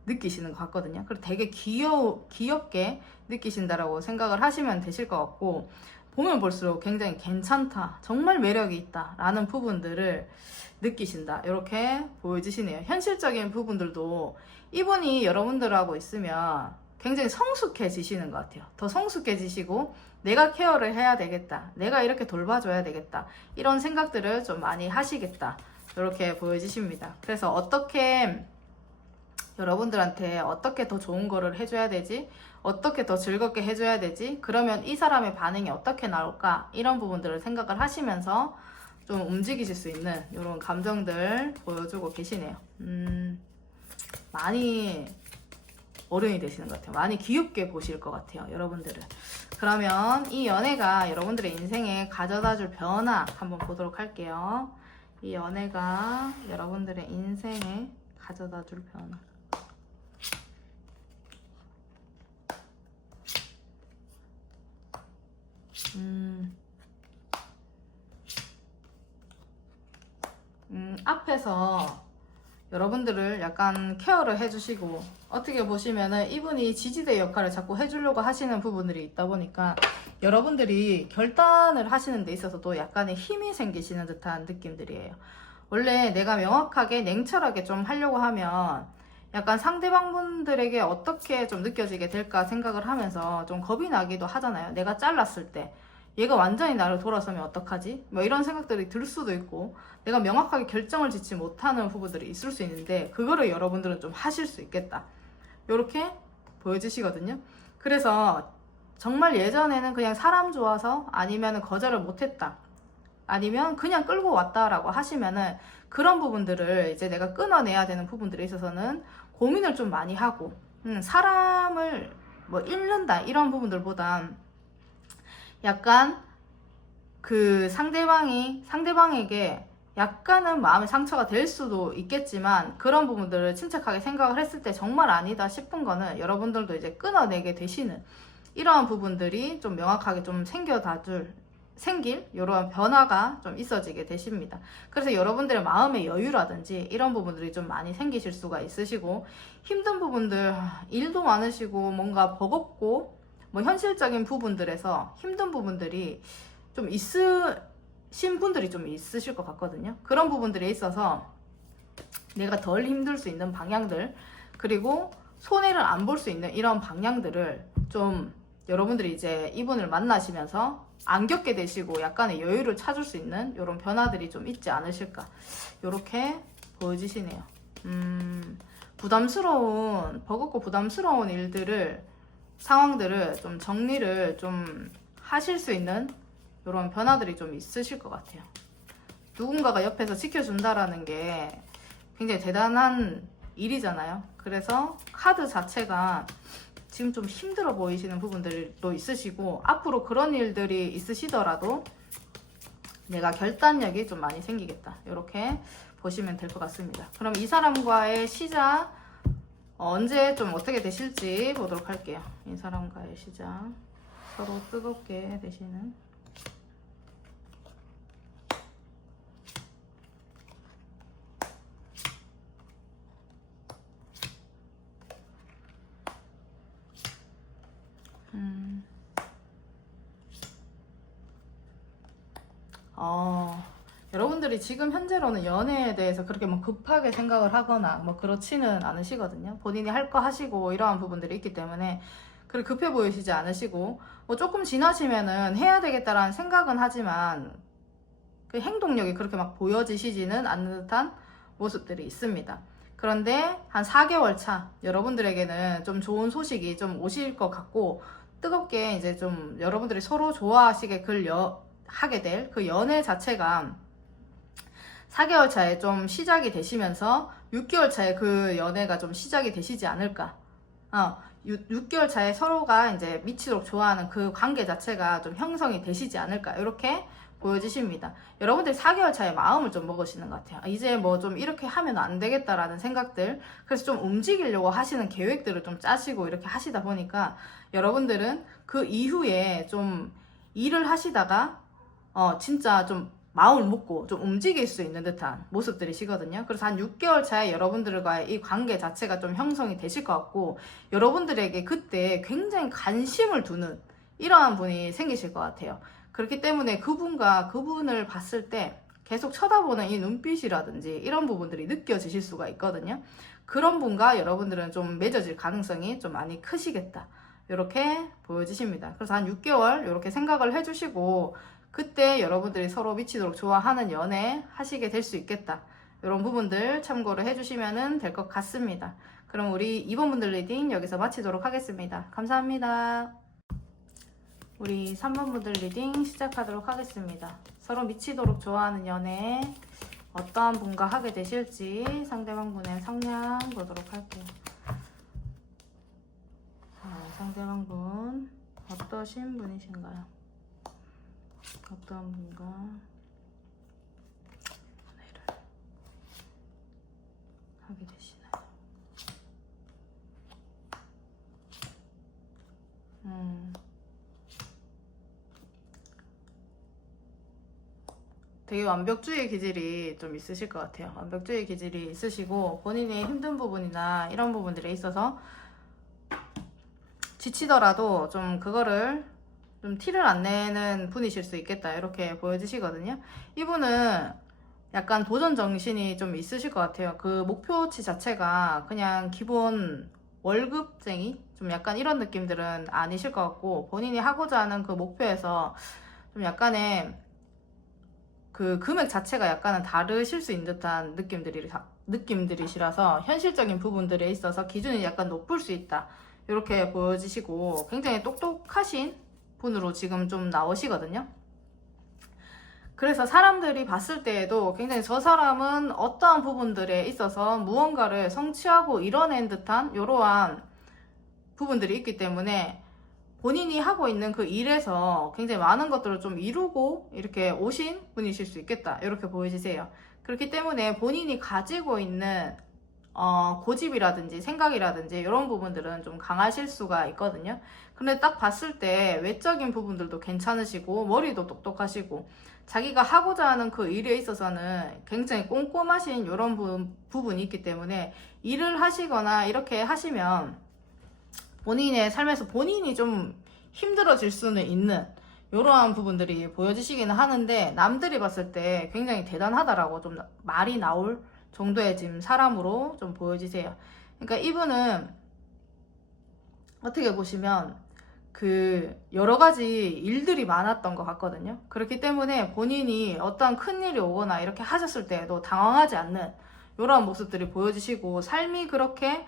느끼시는 것 같거든요. 그리고 되게 귀엽게 느끼신다라고 생각을 하시면 되실 것 같고, 보면 볼수록 굉장히 괜찮다, 정말 매력이 있다 라는 부분들을 느끼신다, 이렇게 보여지시네요. 현실적인 부분들도 이분이 여러분들하고 있으면 굉장히 성숙해지시는 것 같아요. 더 성숙해지시고 내가 케어를 해야 되겠다, 내가 이렇게 돌봐줘야 되겠다, 이런 생각들을 좀 많이 하시겠다, 이렇게 보여지십니다. 그래서 어떻게 여러분들한테 어떻게 더 좋은 거를 해줘야 되지, 어떻게 더 즐겁게 해줘야 되지, 그러면 이 사람의 반응이 어떻게 나올까, 이런 부분들을 생각을 하시면서 좀 움직이실 수 있는 이런 감정들 보여주고 계시네요. 많이 어른이 되시는 것 같아요. 많이 귀엽게 보실 것 같아요, 여러분들은. 그러면 이 연애가 여러분들의 인생에 가져다줄 변화 한번 보도록 할게요. 이 연애가 여러분들의 인생에 가져다줄 변화. 앞에서 여러분들을 약간 케어를 해주시고, 어떻게 보시면은 이분이 지지대 역할을 자꾸 해주려고 하시는 부분들이 있다 보니까 여러분들이 결단을 하시는 데 있어서도 약간의 힘이 생기시는 듯한 느낌들이에요. 원래 내가 명확하게 냉철하게 좀 하려고 하면 약간 상대방 분들에게 어떻게 좀 느껴지게 될까 생각을 하면서 좀 겁이 나기도 하잖아요. 내가 잘랐을 때 얘가 완전히 나를 돌아서면 어떡하지? 뭐 이런 생각들이 들 수도 있고, 내가 명확하게 결정을 짓지 못하는 부분들이 있을 수 있는데 그거를 여러분들은 좀 하실 수 있겠다, 이렇게 보여지시거든요. 그래서 정말 예전에는 그냥 사람 좋아서, 아니면 거절을 못했다, 아니면 그냥 끌고 왔다라고 하시면은 그런 부분들을 이제 내가 끊어내야 되는 부분들에 있어서는 고민을 좀 많이 하고, 사람을 뭐 잃는다 이런 부분들보다 약간 그 상대방에게 약간은 마음의 상처가 될 수도 있겠지만, 그런 부분들을 침착하게 생각을 했을 때 정말 아니다 싶은 거는 여러분들도 이제 끊어내게 되시는 이러한 부분들이 좀 명확하게 좀 생길 이런 변화가 좀 있어지게 되십니다. 그래서 여러분들의 마음의 여유라든지 이런 부분들이 좀 많이 생기실 수가 있으시고, 힘든 부분들, 일도 많으시고 뭔가 버겁고 뭐 현실적인 부분들에서 힘든 부분들이 좀 있으신 분들이 좀 있으실 것 같거든요. 그런 부분들에 있어서 내가 덜 힘들 수 있는 방향들, 그리고 손해를 안 볼 수 있는 이런 방향들을 좀 여러분들이 이제 이분을 만나시면서 안 겪게 되시고 약간의 여유를 찾을 수 있는 이런 변화들이 좀 있지 않으실까, 이렇게 보여지시네요. 버겁고 부담스러운 상황들을 좀 정리를 좀 하실 수 있는 이런 변화들이 좀 있으실 것 같아요. 누군가가 옆에서 지켜준다라는 게 굉장히 대단한 일이잖아요. 그래서 카드 자체가 지금 좀 힘들어 보이시는 부분들도 있으시고, 앞으로 그런 일들이 있으시더라도 내가 결단력이 좀 많이 생기겠다, 이렇게 보시면 될 것 같습니다. 그럼 이 사람과의 시작 언제 좀 어떻게 되실지 보도록 할게요. 이 사람과의 시작, 서로 뜨겁게 되시는 여러분들이 지금 현재로는 연애에 대해서 그렇게 뭐 급하게 생각을 하거나 뭐 그렇지는 않으시거든요. 본인이 할 거 하시고 이러한 부분들이 있기 때문에 그렇게 급해 보이시지 않으시고, 뭐 조금 지나시면은 해야 되겠다라는 생각은 하지만 그 행동력이 그렇게 막 보여지시지는 않는 듯한 모습들이 있습니다. 그런데 한 4개월 차 여러분들에게는 좀 좋은 소식이 좀 오실 것 같고, 뜨겁게 이제 좀 여러분들이 서로 좋아하시게 하게 될 그 연애 자체가 4개월 차에 좀 시작이 되시면서 6개월 차에 그 연애가 좀 시작이 되시지 않을까. 6개월 차에 서로가 이제 미치도록 좋아하는 그 관계 자체가 좀 형성이 되시지 않을까, 이렇게 보여지십니다. 여러분들이 4개월 차에 마음을 좀 먹으시는 것 같아요. 이제 뭐 좀 이렇게 하면 안 되겠다라는 생각들, 그래서 좀 움직이려고 하시는 계획들을 좀 짜시고 이렇게 하시다 보니까 여러분들은 그 이후에 좀 일을 하시다가 진짜 좀 마음을 먹고 좀 움직일 수 있는 듯한 모습들이시거든요. 그래서 한 6개월 차에 여러분들과의 이 관계 자체가 좀 형성이 되실 것 같고, 여러분들에게 그때 굉장히 관심을 두는 이러한 분이 생기실 것 같아요. 그렇기 때문에 그분을 봤을 때 계속 쳐다보는 이 눈빛이라든지 이런 부분들이 느껴지실 수가 있거든요. 그런 분과 여러분들은 좀 맺어질 가능성이 좀 많이 크시겠다, 이렇게 보여지십니다. 그래서 한 6개월 이렇게 생각을 해주시고, 그때 여러분들이 서로 미치도록 좋아하는 연애 하시게 될 수 있겠다, 이런 부분들 참고를 해주시면 될 것 같습니다. 그럼 우리 2번 분들 리딩 여기서 마치도록 하겠습니다. 감사합니다. 우리 3번 분들 리딩 시작하도록 하겠습니다. 서로 미치도록 좋아하는 연애 어떠한 분과 하게 되실지 상대방 분의 성향 보도록 할게요. 상대방 분 어떠신 분이신가요? 어떤 분과 연애를 하게 되시나요? 되게 완벽주의 기질이 좀 있으실 것 같아요. 완벽주의 기질이 있으시고 본인의 힘든 부분이나 이런 부분들에 있어서 지치더라도 좀 그거를 좀 티를 안 내는 분이실 수 있겠다 이렇게 보여지시거든요. 이분은 약간 도전 정신이 좀 있으실 것 같아요. 그 목표치 자체가 그냥 기본 월급쟁이 좀 약간 이런 느낌들은 아니실 것 같고, 본인이 하고자 하는 그 목표에서 좀 약간의 그 금액 자체가 약간은 다르실 수 있는 듯한 느낌들이시라서 현실적인 부분들에 있어서 기준이 약간 높을 수 있다 이렇게 보여지시고, 굉장히 똑똑하신 분으로 지금 좀 나오시거든요. 그래서 사람들이 봤을 때에도 굉장히 저 사람은 어떠한 부분들에 있어서 무언가를 성취하고 이뤄낸 듯한 이러한 부분들이 있기 때문에 본인이 하고 있는 그 일에서 굉장히 많은 것들을 좀 이루고 이렇게 오신 분이실 수 있겠다 이렇게 보여지세요. 그렇기 때문에 본인이 가지고 있는 고집이라든지 생각이라든지 이런 부분들은 좀 강하실 수가 있거든요. 근데 딱 봤을 때 외적인 부분들도 괜찮으시고 머리도 똑똑하시고 자기가 하고자 하는 그 일에 있어서는 굉장히 꼼꼼하신 이런 부분이 있기 때문에 일을 하시거나 이렇게 하시면 본인의 삶에서 본인이 좀 힘들어질 수는 있는 이러한 부분들이 보여지시기는 하는데, 남들이 봤을 때 굉장히 대단하다라고 좀 말이 나올 정도의 지금 사람으로 좀 보여지세요. 그러니까 이분은 어떻게 보시면 그 여러 가지 일들이 많았던 것 같거든요. 그렇기 때문에 본인이 어떠한 큰 일이 오거나 이렇게 하셨을 때에도 당황하지 않는 이러한 모습들이 보여지시고, 삶이 그렇게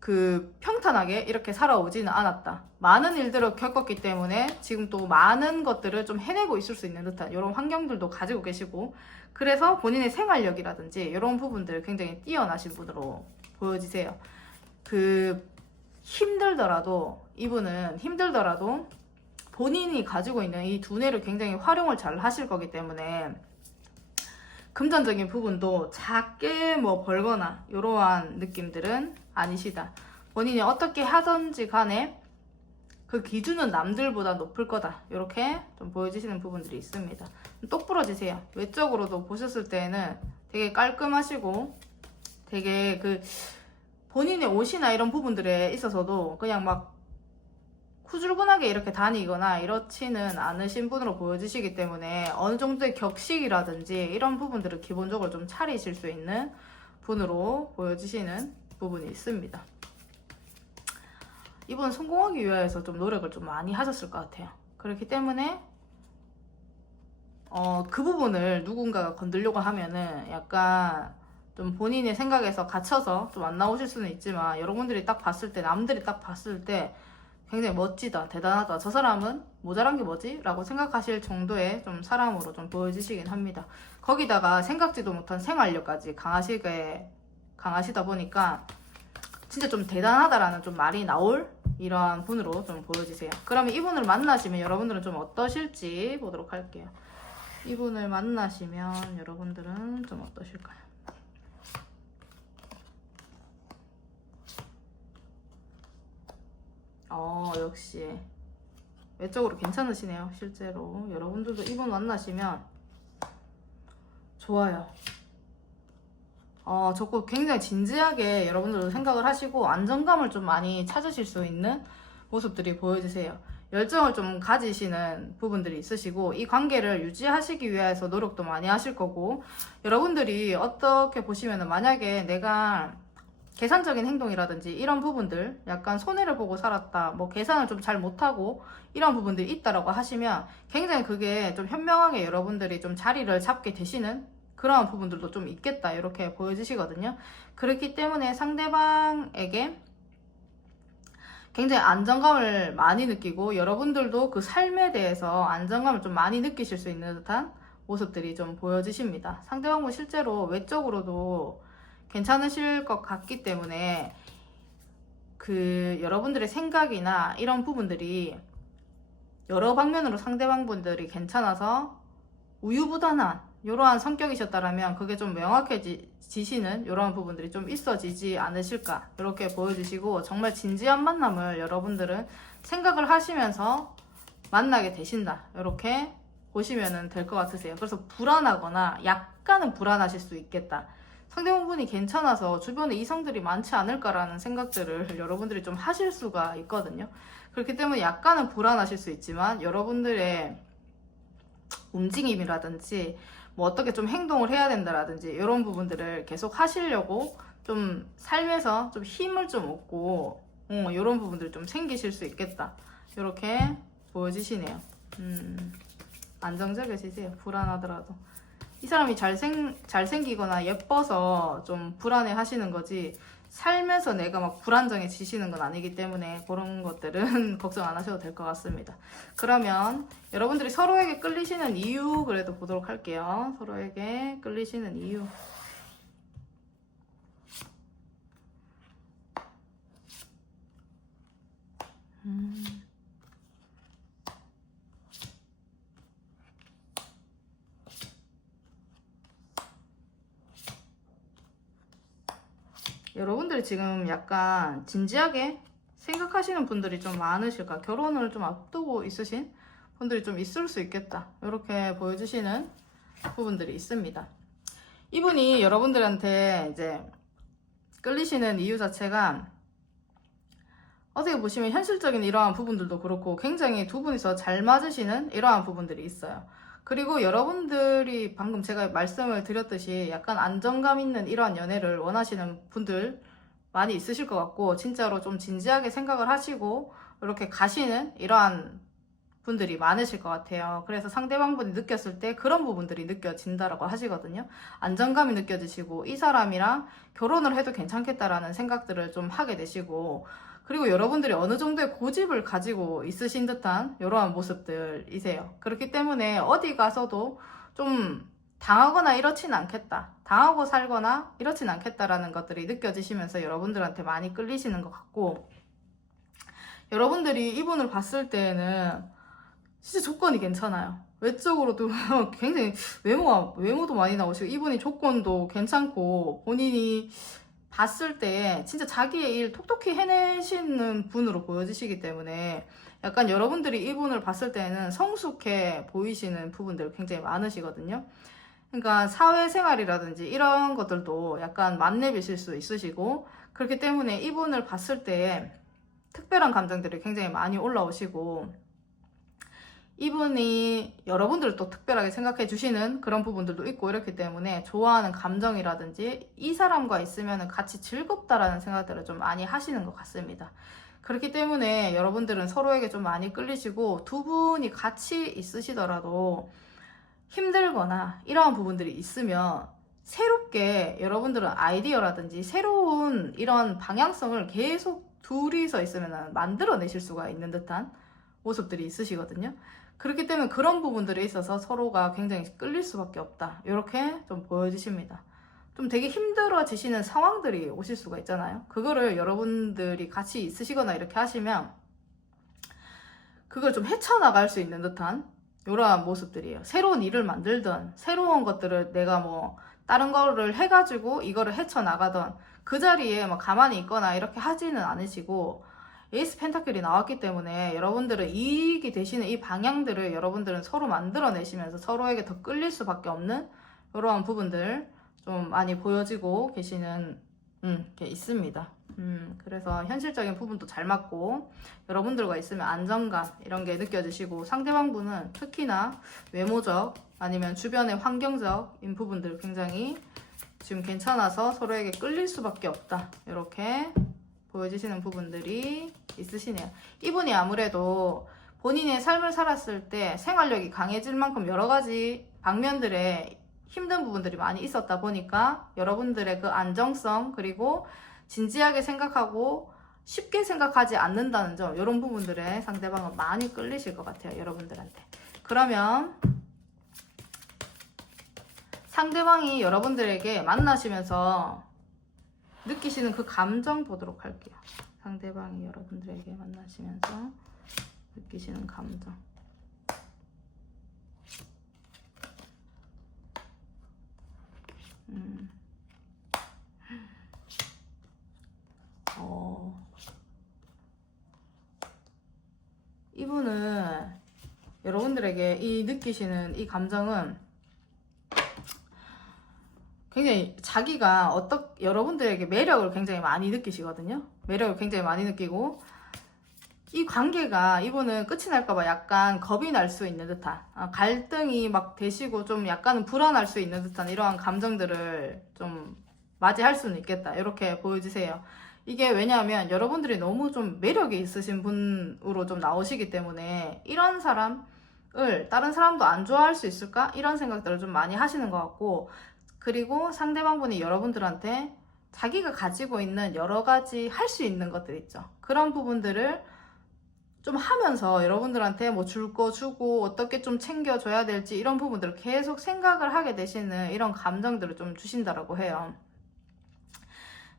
그 평탄하게 이렇게 살아오지는 않았다. 많은 일들을 겪었기 때문에 지금 또 많은 것들을 좀 해내고 있을 수 있는 듯한 이런 환경들도 가지고 계시고, 그래서 본인의 생활력이라든지 이런 부분들 굉장히 뛰어나신 분으로 보여지세요. 그 힘들더라도, 이분은 힘들더라도 본인이 가지고 있는 이 두뇌를 굉장히 활용을 잘 하실 거기 때문에 금전적인 부분도 작게 뭐 벌거나 이러한 느낌들은 아니시다. 본인이 어떻게 하든지 간에 그 기준은 남들보다 높을 거다 이렇게 좀 보여지시는 부분들이 있습니다. 똑부러지세요. 외적으로도 보셨을 때는 되게 깔끔하시고 되게 그 본인의 옷이나 이런 부분들에 있어서도 그냥 막 후줄근하게 이렇게 다니거나 이렇지는 않으신 분으로 보여지시기 때문에 어느 정도의 격식이라든지 이런 부분들을 기본적으로 좀 차리실 수 있는 분으로 보여지시는 부분이 있습니다. 이분 성공하기 위해서 좀 노력을 좀 많이 하셨을 것 같아요. 그렇기 때문에 그 부분을 누군가가 건들려고 하면은 약간 좀 본인의 생각에서 갇혀서 좀 안 나오실 수는 있지만, 여러분들이 딱 봤을 때, 남들이 딱 봤을 때 굉장히 멋지다, 대단하다, 저 사람은 모자란 게 뭐지? 라고 생각하실 정도의 좀 사람으로 좀 보여지시긴 합니다. 거기다가 생각지도 못한 생활력까지 강하시다 보니까 진짜 좀 대단하다라는 좀 말이 나올 이러한 분으로 좀 보여지세요. 그러면 이분을 만나시면 여러분들은 좀 어떠실지 보도록 할게요. 이분을 만나시면 여러분들은 좀 어떠실까요? 역시 외적으로 괜찮으시네요. 실제로 여러분들도 이분 만나시면 좋아요. 저거 굉장히 진지하게 여러분들도 생각을 하시고 안정감을 좀 많이 찾으실 수 있는 모습들이 보여지세요. 열정을 좀 가지시는 부분들이 있으시고, 이 관계를 유지하시기 위해서 노력도 많이 하실 거고, 여러분들이 어떻게 보시면은 만약에 내가 계산적인 행동이라든지 이런 부분들, 약간 손해를 보고 살았다, 뭐 계산을 좀 잘 못하고 이런 부분들이 있다라고 하시면 굉장히 그게 좀 현명하게 여러분들이 좀 자리를 잡게 되시는 그런 부분들도 좀 있겠다 이렇게 보여지시거든요. 그렇기 때문에 상대방에게 굉장히 안정감을 많이 느끼고, 여러분들도 그 삶에 대해서 안정감을 좀 많이 느끼실 수 있는 듯한 모습들이 좀 보여지십니다. 상대방은 실제로 외적으로도 괜찮으실 것 같기 때문에 그 여러분들의 생각이나 이런 부분들이 여러 방면으로 상대방분들이 괜찮아서 우유부단한 이러한 성격이셨다면 그게 좀 명확해지시는 이러한 부분들이 좀 있어지지 않으실까 이렇게 보여주시고, 정말 진지한 만남을 여러분들은 생각을 하시면서 만나게 되신다 이렇게 보시면 될 것 같으세요. 그래서 불안하거나 약간은 불안하실 수 있겠다. 상대방분이 괜찮아서 주변에 이성들이 많지 않을까라는 생각들을 여러분들이 좀 하실 수가 있거든요. 그렇기 때문에 약간은 불안하실 수 있지만 여러분들의 움직임이라든지 뭐 어떻게 좀 행동을 해야 된다라든지 이런 부분들을 계속 하시려고 좀 삶에서 좀 힘을 좀 얻고 이런 부분들 좀 생기실 수 있겠다. 이렇게 보여지시네요. 안정적이시세요. 불안하더라도. 이 사람이 잘생기거나 예뻐서 좀 불안해 하시는 거지 삶에서 내가 막 불안정해지시는 건 아니기 때문에 그런 것들은 걱정 안 하셔도 될 것 같습니다. 그러면 여러분들이 서로에게 끌리시는 이유 그래도 보도록 할게요. 서로에게 끌리시는 이유. 여러분들이 지금 약간 진지하게 생각하시는 분들이 좀 많으실까? 결혼을 좀 앞두고 있으신 분들이 좀 있을 수 있겠다. 이렇게 보여주시는 부분들이 있습니다. 이분이 여러분들한테 이제 끌리시는 이유 자체가 어떻게 보시면 현실적인 이러한 부분들도 그렇고 굉장히 두 분이서 잘 맞으시는 이러한 부분들이 있어요. 그리고 여러분들이 방금 제가 말씀을 드렸듯이 약간 안정감 있는 이러한 연애를 원하시는 분들 많이 있으실 것 같고 진짜로 좀 진지하게 생각을 하시고 이렇게 가시는 이러한 분들이 많으실 것 같아요. 그래서 상대방분이 느꼈을 때 그런 부분들이 느껴진다라고 하시거든요. 안정감이 느껴지시고 이 사람이랑 결혼을 해도 괜찮겠다라는 생각들을 좀 하게 되시고 그리고 여러분들이 어느 정도의 고집을 가지고 있으신 듯한 이러한 모습들이세요. 그렇기 때문에 어디 가서도 좀 당하거나 이렇진 않겠다. 당하고 살거나 이렇진 않겠다라는 것들이 느껴지시면서 여러분들한테 많이 끌리시는 것 같고 여러분들이 이분을 봤을 때에는 진짜 조건이 괜찮아요. 외적으로도 굉장히 외모도 많이 나오시고 이분이 조건도 괜찮고 본인이 봤을 때 진짜 자기의 일 톡톡히 해내시는 분으로 보여지시기 때문에 약간 여러분들이 이분을 봤을 때는 성숙해 보이시는 부분들 굉장히 많으시거든요. 그러니까 사회생활이라든지 이런 것들도 약간 만렙이실 수 있으시고 그렇기 때문에 이분을 봤을 때 특별한 감정들이 굉장히 많이 올라오시고 이분이 여러분들을 또 특별하게 생각해 주시는 그런 부분들도 있고 이렇기 때문에 좋아하는 감정이라든지 이 사람과 있으면 같이 즐겁다라는 생각들을 좀 많이 하시는 것 같습니다. 그렇기 때문에 여러분들은 서로에게 좀 많이 끌리시고 두 분이 같이 있으시더라도 힘들거나 이러한 부분들이 있으면 새롭게 여러분들은 아이디어라든지 새로운 이런 방향성을 계속 둘이서 있으면 만들어내실 수가 있는 듯한 모습들이 있으시거든요. 그렇기 때문에 그런 부분들에 있어서 서로가 굉장히 끌릴 수밖에 없다. 이렇게 좀 보여지십니다. 좀 되게 힘들어지시는 상황들이 오실 수가 있잖아요. 그거를 여러분들이 같이 있으시거나 이렇게 하시면 그걸 좀 헤쳐나갈 수 있는 듯한 이러한 모습들이에요. 새로운 일을 만들든 새로운 것들을 내가 뭐 다른 거를 해가지고 이거를 헤쳐나가던 그 자리에 뭐 가만히 있거나 이렇게 하지는 않으시고 에이스 펜타클이 나왔기 때문에 여러분들은 이익이 되시는 이 방향들을 여러분들은 서로 만들어내시면서 서로에게 더 끌릴 수밖에 없는 이러한 부분들 좀 많이 보여지고 계시는 게 있습니다. 그래서 현실적인 부분도 잘 맞고 여러분들과 있으면 안정감 이런 게 느껴지시고 상대방분은 특히나 외모적 아니면 주변의 환경적인 부분들 굉장히 지금 괜찮아서 서로에게 끌릴 수밖에 없다. 이렇게 보여지시는 부분들이 있으시네요. 이분이 아무래도 본인의 삶을 살았을 때 생활력이 강해질 만큼 여러 가지 방면들에 힘든 부분들이 많이 있었다 보니까 여러분들의 그 안정성 그리고 진지하게 생각하고 쉽게 생각하지 않는다는 점 이런 부분들에 상대방은 많이 끌리실 것 같아요. 여러분들한테. 그러면 상대방이 여러분들에게 만나시면서 느끼시는 그 감정 보도록 할게요. 상대방이 여러분들에게 만나시면서 느끼시는 감정. 이분은 여러분들에게 이 느끼시는 이 감정은 굉장히 자기가 여러분들에게 매력을 굉장히 많이 느끼시거든요. 매력을 굉장히 많이 느끼고, 이 관계가 이분은 끝이 날까봐 약간 겁이 날 수 있는 듯한, 갈등이 막 되시고 좀 약간은 불안할 수 있는 듯한 이러한 감정들을 좀 맞이할 수는 있겠다, 이렇게 보여주세요. 이게 왜냐하면 여러분들이 너무 좀 매력이 있으신 분으로 좀 나오시기 때문에 이런 사람을 다른 사람도 안 좋아할 수 있을까? 이런 생각들을 좀 많이 하시는 것 같고, 그리고 상대방분이 여러분들한테 자기가 가지고 있는 여러 가지 할 수 있는 것들 있죠. 그런 부분들을 좀 하면서 여러분들한테 뭐 줄 거 주고 어떻게 좀 챙겨줘야 될지 이런 부분들을 계속 생각을 하게 되시는 이런 감정들을 좀 주신다라고 해요.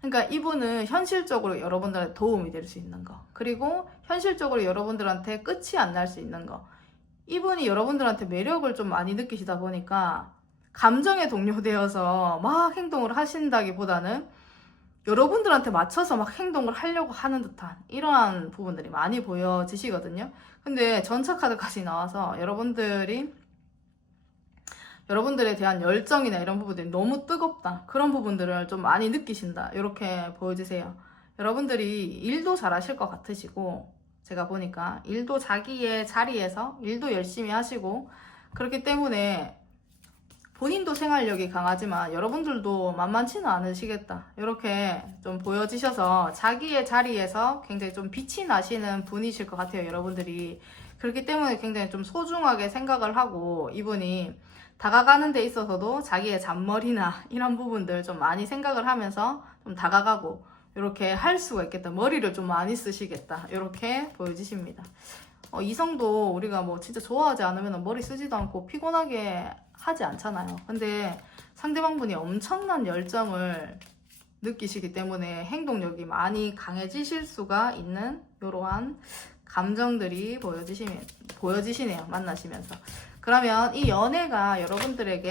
그러니까 이분은 현실적으로 여러분들한테 도움이 될 수 있는 거, 그리고 현실적으로 여러분들한테 끝이 안 날 수 있는 거, 이분이 여러분들한테 매력을 좀 많이 느끼시다 보니까 감정에 동요되어서 막 행동을 하신다기보다는 여러분들한테 맞춰서 막 행동을 하려고 하는 듯한 이러한 부분들이 많이 보여지시거든요. 근데 전차 카드까지 나와서 여러분들에 대한 열정이나 이런 부분들이 너무 뜨겁다, 그런 부분들을 좀 많이 느끼신다, 이렇게 보여지세요. 여러분들이 일도 잘하실 것 같으시고, 제가 보니까 일도 자기의 자리에서 일도 열심히 하시고, 그렇기 때문에 본인도 생활력이 강하지만 여러분들도 만만치는 않으시겠다, 이렇게 좀 보여지셔서 자기의 자리에서 굉장히 좀 빛이 나시는 분이실 것 같아요, 여러분들이. 그렇기 때문에 굉장히 좀 소중하게 생각을 하고, 이분이 다가가는 데 있어서도 자기의 잔머리나 이런 부분들 좀 많이 생각을 하면서 좀 다가가고 이렇게 할 수가 있겠다, 머리를 좀 많이 쓰시겠다, 이렇게 보여지십니다. 이성도 우리가 뭐 진짜 좋아하지 않으면 머리 쓰지도 않고 피곤하게 하지 않잖아요. 근데 상대방분이 엄청난 열정을 느끼시기 때문에 행동력이 많이 강해지실 수가 있는 이러한 감정들이 보여지시네요, 만나시면서. 그러면 이 연애가 여러분들의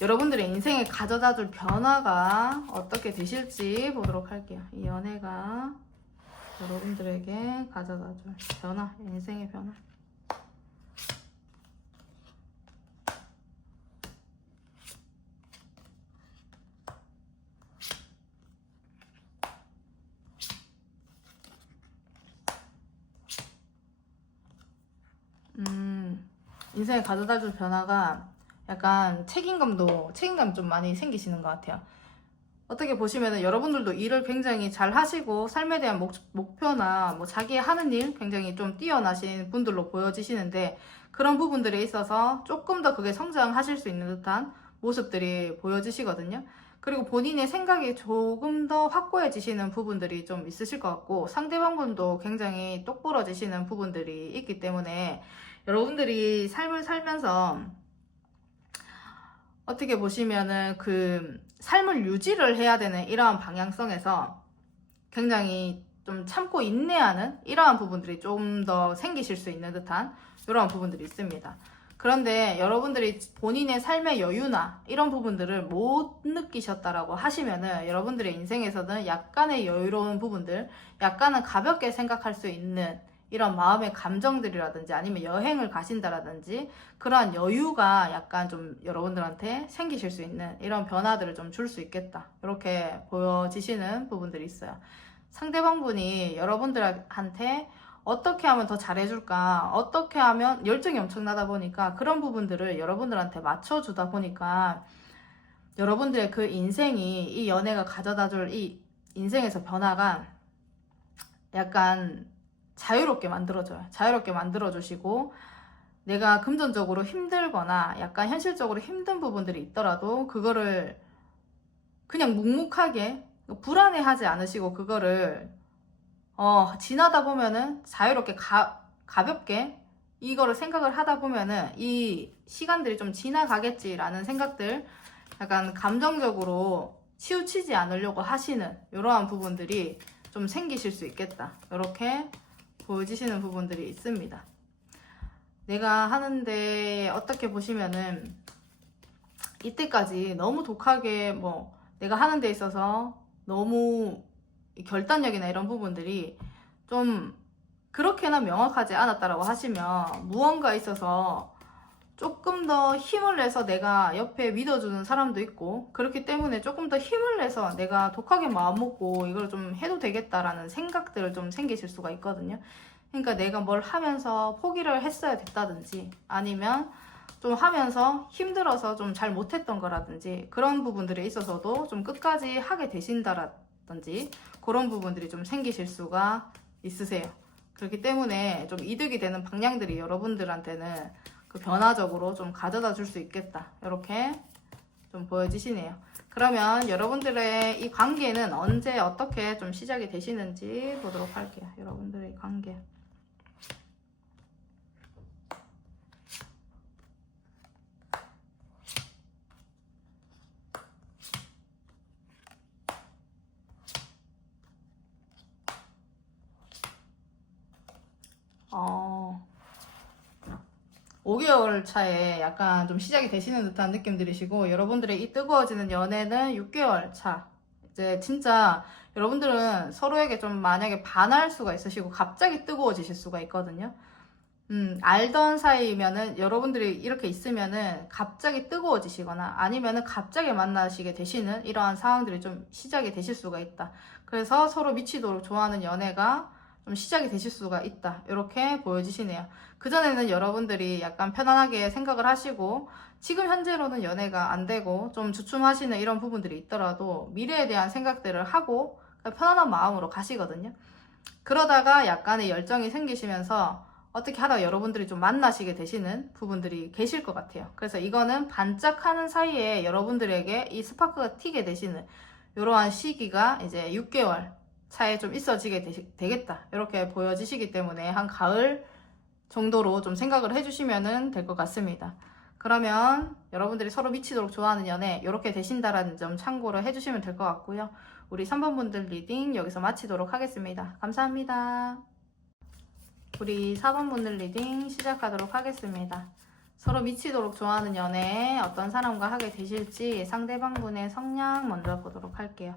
인생에 가져다 줄 변화가 어떻게 되실지 보도록 할게요. 이 연애가 여러분들에게 가져다 줄 변화, 인생의 변화. 인생에 가져다 줄 변화가 약간 책임감 좀 많이 생기시는 것 같아요. 어떻게 보시면은 여러분들도 일을 굉장히 잘 하시고 삶에 대한 목표나 뭐 자기 하는 일 굉장히 좀 뛰어나신 분들로 보여지시는데, 그런 부분들에 있어서 조금 더 그게 성장하실 수 있는 듯한 모습들이 보여지시거든요. 그리고 본인의 생각이 조금 더 확고해지시는 부분들이 좀 있으실 것 같고, 상대방분도 굉장히 똑부러지시는 부분들이 있기 때문에 여러분들이 삶을 살면서 어떻게 보시면은 그 삶을 유지를 해야 되는 이러한 방향성에서 굉장히 좀 참고 인내하는 이러한 부분들이 좀 더 생기실 수 있는 듯한 이러한 부분들이 있습니다. 그런데 여러분들이 본인의 삶의 여유나 이런 부분들을 못 느끼셨다라고 하시면은 여러분들의 인생에서는 약간의 여유로운 부분들, 약간은 가볍게 생각할 수 있는 이런 마음의 감정들이라든지 아니면 여행을 가신다라든지 그러한 여유가 약간 좀 여러분들한테 생기실 수 있는 이런 변화들을 좀 줄 수 있겠다, 이렇게 보여지시는 부분들이 있어요. 상대방분이 여러분들한테 어떻게 하면 더 잘해줄까, 어떻게 하면 열정이 엄청나다 보니까 그런 부분들을 여러분들한테 맞춰주다 보니까 여러분들의 그 인생이, 이 연애가 가져다 줄 이 인생에서 변화가 약간 자유롭게 만들어줘요. 자유롭게 만들어주시고, 내가 금전적으로 힘들거나 약간 현실적으로 힘든 부분들이 있더라도 그거를 그냥 묵묵하게 불안해하지 않으시고, 그거를 지나다 보면은 자유롭게 가볍게 이거를 생각을 하다 보면은 이 시간들이 좀 지나가겠지라는 생각들, 약간 감정적으로 치우치지 않으려고 하시는 이러한 부분들이 좀 생기실 수 있겠다, 이렇게 보여지시는 부분들이 있습니다. 내가 하는데 어떻게 보시면은 이때까지 너무 독하게 뭐 내가 하는 데 있어서 너무 결단력이나 이런 부분들이 좀 그렇게나 명확하지 않았다라고 하시면 무언가 있어서 조금 더 힘을 내서 내가 옆에 믿어주는 사람도 있고, 그렇기 때문에 조금 더 힘을 내서 내가 독하게 마음먹고 이걸 좀 해도 되겠다라는 생각들을 좀 생기실 수가 있거든요. 그러니까 내가 뭘 하면서 포기를 했어야 됐다든지, 아니면 좀 하면서 힘들어서 좀 잘 못했던 거라든지, 그런 부분들에 있어서도 좀 끝까지 하게 되신다라든지, 그런 부분들이 좀 생기실 수가 있으세요. 그렇기 때문에 좀 이득이 되는 방향들이 여러분들한테는 그 변화적으로 좀 가져다 줄 수 있겠다, 이렇게 좀 보여지시네요. 그러면 여러분들의 이 관계는 언제 어떻게 좀 시작이 되시는지 보도록 할게요. 여러분들의 관계. 어, 5개월 차에 약간 좀 시작이 되시는 듯한 느낌 들으시고, 여러분들의 이 뜨거워지는 연애는 6개월 차. 이제 진짜 여러분들은 서로에게 좀 만약에 반할 수가 있으시고 갑자기 뜨거워지실 수가 있거든요. 알던 사이면은 여러분들이 이렇게 있으면은 갑자기 뜨거워지시거나 아니면은 갑자기 만나시게 되시는 이러한 상황들이 좀 시작이 되실 수가 있다. 그래서 서로 미치도록 좋아하는 연애가 좀 시작이 되실 수가 있다, 이렇게 보여지시네요. 그전에는 여러분들이 약간 편안하게 생각을 하시고 지금 현재로는 연애가 안 되고 좀 주춤하시는 이런 부분들이 있더라도 미래에 대한 생각들을 하고 편안한 마음으로 가시거든요. 그러다가 약간의 열정이 생기시면서 어떻게 하다가 여러분들이 좀 만나시게 되시는 부분들이 계실 것 같아요. 그래서 이거는 반짝하는 사이에 여러분들에게 이 스파크가 튀게 되시는 이러한 시기가 이제 6개월 차에 좀 있어지게 되겠다, 이렇게 보여지시기 때문에 한 가을 정도로 좀 생각을 해주시면 될 것 같습니다. 그러면 여러분들이 서로 미치도록 좋아하는 연애 이렇게 되신다라는 점 참고를 해주시면 될 것 같고요. 우리 3번 분들 리딩 여기서 마치도록 하겠습니다. 감사합니다. 우리 4번 분들 리딩 시작하도록 하겠습니다. 서로 미치도록 좋아하는 연애 어떤 사람과 하게 되실지 상대방분의 성향 먼저 보도록 할게요.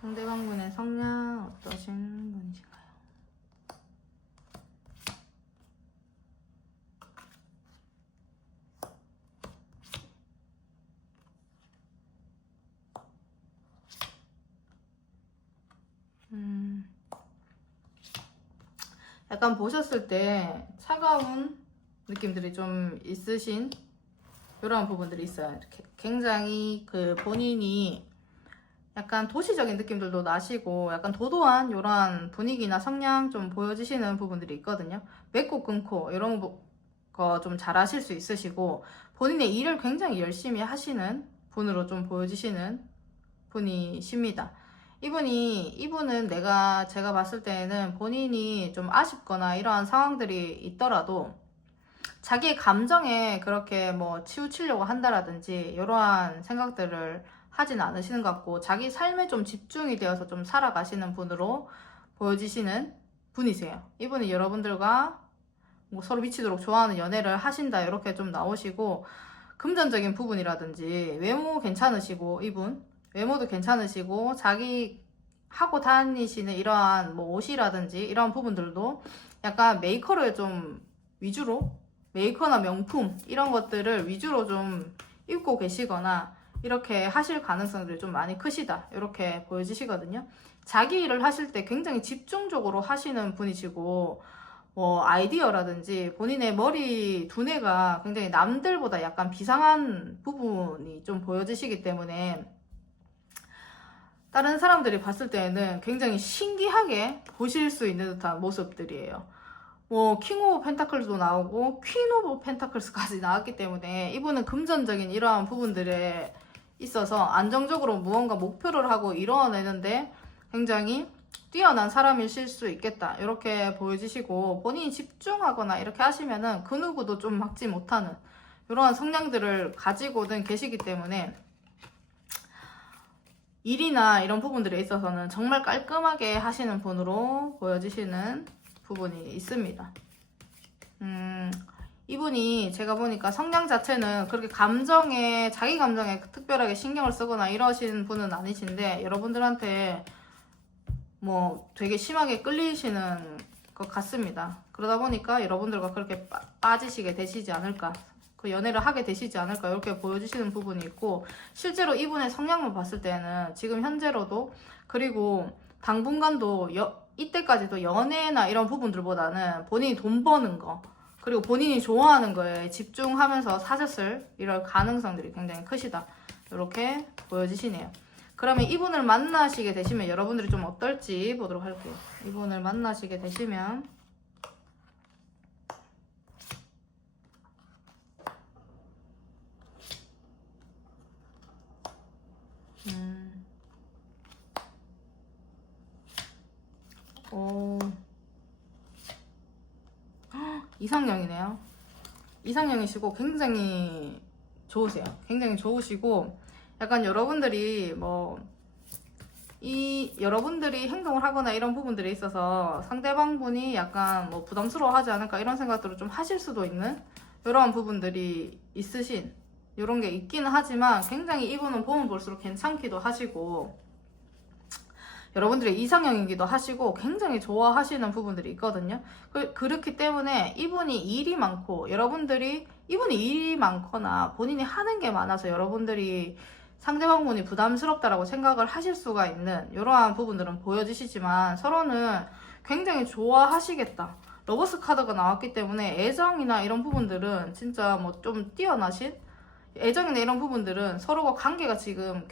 상대방분의 성향 어떠신 분이신가요? 약간 보셨을 때 차가운 느낌들이 좀 있으신 이런 부분들이 있어요. 이렇게 굉장히 그 본인이 약간 도시적인 느낌들도 나시고 약간 도도한 이런 분위기나 성향 좀 보여지시는 부분들이 있거든요. 맺고 끊고 이런 거 좀 잘하실 수 있으시고 본인의 일을 굉장히 열심히 하시는 분으로 좀 보여지시는 분이십니다. 이분은 제가 봤을 때는 본인이 좀 아쉽거나 이러한 상황들이 있더라도 자기의 감정에 그렇게 뭐 치우치려고 한다라든지 이러한 생각들을 하진 않으시는 것 같고, 자기 삶에 좀 집중이 되어서 좀 살아가시는 분으로 보여지시는 분이세요. 이분이 여러분들과 뭐 서로 미치도록 좋아하는 연애를 하신다, 이렇게 좀 나오시고, 금전적인 부분이라든지 외모 괜찮으시고, 이분 외모도 괜찮으시고 자기 하고 다니시는 이러한 뭐 옷이라든지 이런 부분들도 약간 메이커를 좀 위주로, 메이커나 명품 이런 것들을 위주로 좀 입고 계시거나 이렇게 하실 가능성들이 좀 많이 크시다, 이렇게 보여지시거든요. 자기 일을 하실 때 굉장히 집중적으로 하시는 분이시고, 뭐 아이디어라든지 본인의 머리 두뇌가 굉장히 남들보다 약간 비상한 부분이 좀 보여지시기 때문에 다른 사람들이 봤을 때에는 굉장히 신기하게 보실 수 있는 듯한 모습들이에요. 뭐 킹 오브 펜타클스도 나오고 퀸 오브 펜타클스까지 나왔기 때문에 이분은 금전적인 이러한 부분들에 있어서 안정적으로 무언가 목표를 하고 이뤄내는데 굉장히 뛰어난 사람이실 수 있겠다, 이렇게 보여지시고, 본인이 집중하거나 이렇게 하시면은 그 누구도 좀 막지 못하는 이러한 성향들을 가지고는 계시기 때문에 일이나 이런 부분들에 있어서는 정말 깔끔하게 하시는 분으로 보여지시는 부분이 있습니다. 이분이 제가 보니까 성향 자체는 그렇게 자기 감정에 특별하게 신경을 쓰거나 이러신 분은 아니신데, 여러분들한테 뭐 되게 심하게 끌리시는 것 같습니다. 그러다 보니까 여러분들과 그렇게 빠지시게 되시지 않을까, 그 연애를 하게 되시지 않을까, 이렇게 보여주시는 부분이 있고, 실제로 이분의 성향만 봤을 때는 지금 현재로도, 그리고 당분간도 이때까지도 연애나 이런 부분들보다는 본인이 돈 버는 거, 그리고 본인이 좋아하는 거에 집중하면서 사셨을 이럴 가능성들이 굉장히 크시다, 이렇게 보여지시네요. 그러면 이분을 만나시게 되시면 여러분들이 좀 어떨지 보도록 할게요. 이분을 만나시게 되시면 이상형이네요. 이상형이시고 굉장히 좋으세요. 굉장히 좋으시고, 약간 여러분들이 여러분들이 행동을 하거나 이런 부분들에 있어서 상대방 분이 약간 부담스러워 하지 않을까, 이런 생각들을 좀 하실 수도 있는 이러한 부분들이 있으신, 이런 게 있기는 하지만 굉장히 이분은 보면 볼수록 괜찮기도 하시고, 여러분들의 이상형이기도 하시고 굉장히 좋아하시는 부분들이 있거든요. 그렇기 때문에 이분이 일이 많고, 이분이 일이 많거나 본인이 하는 게 많아서 여러분들이 상대방분이 부담스럽다라고 생각을 하실 수가 있는 이러한 부분들은 보여지시지만, 서로는 굉장히 좋아하시겠다. 러버스 카드가 나왔기 때문에 애정이나 이런 부분들은 진짜 좀 뛰어나신, 애정이나 이런 부분들은 서로가 관계가 지금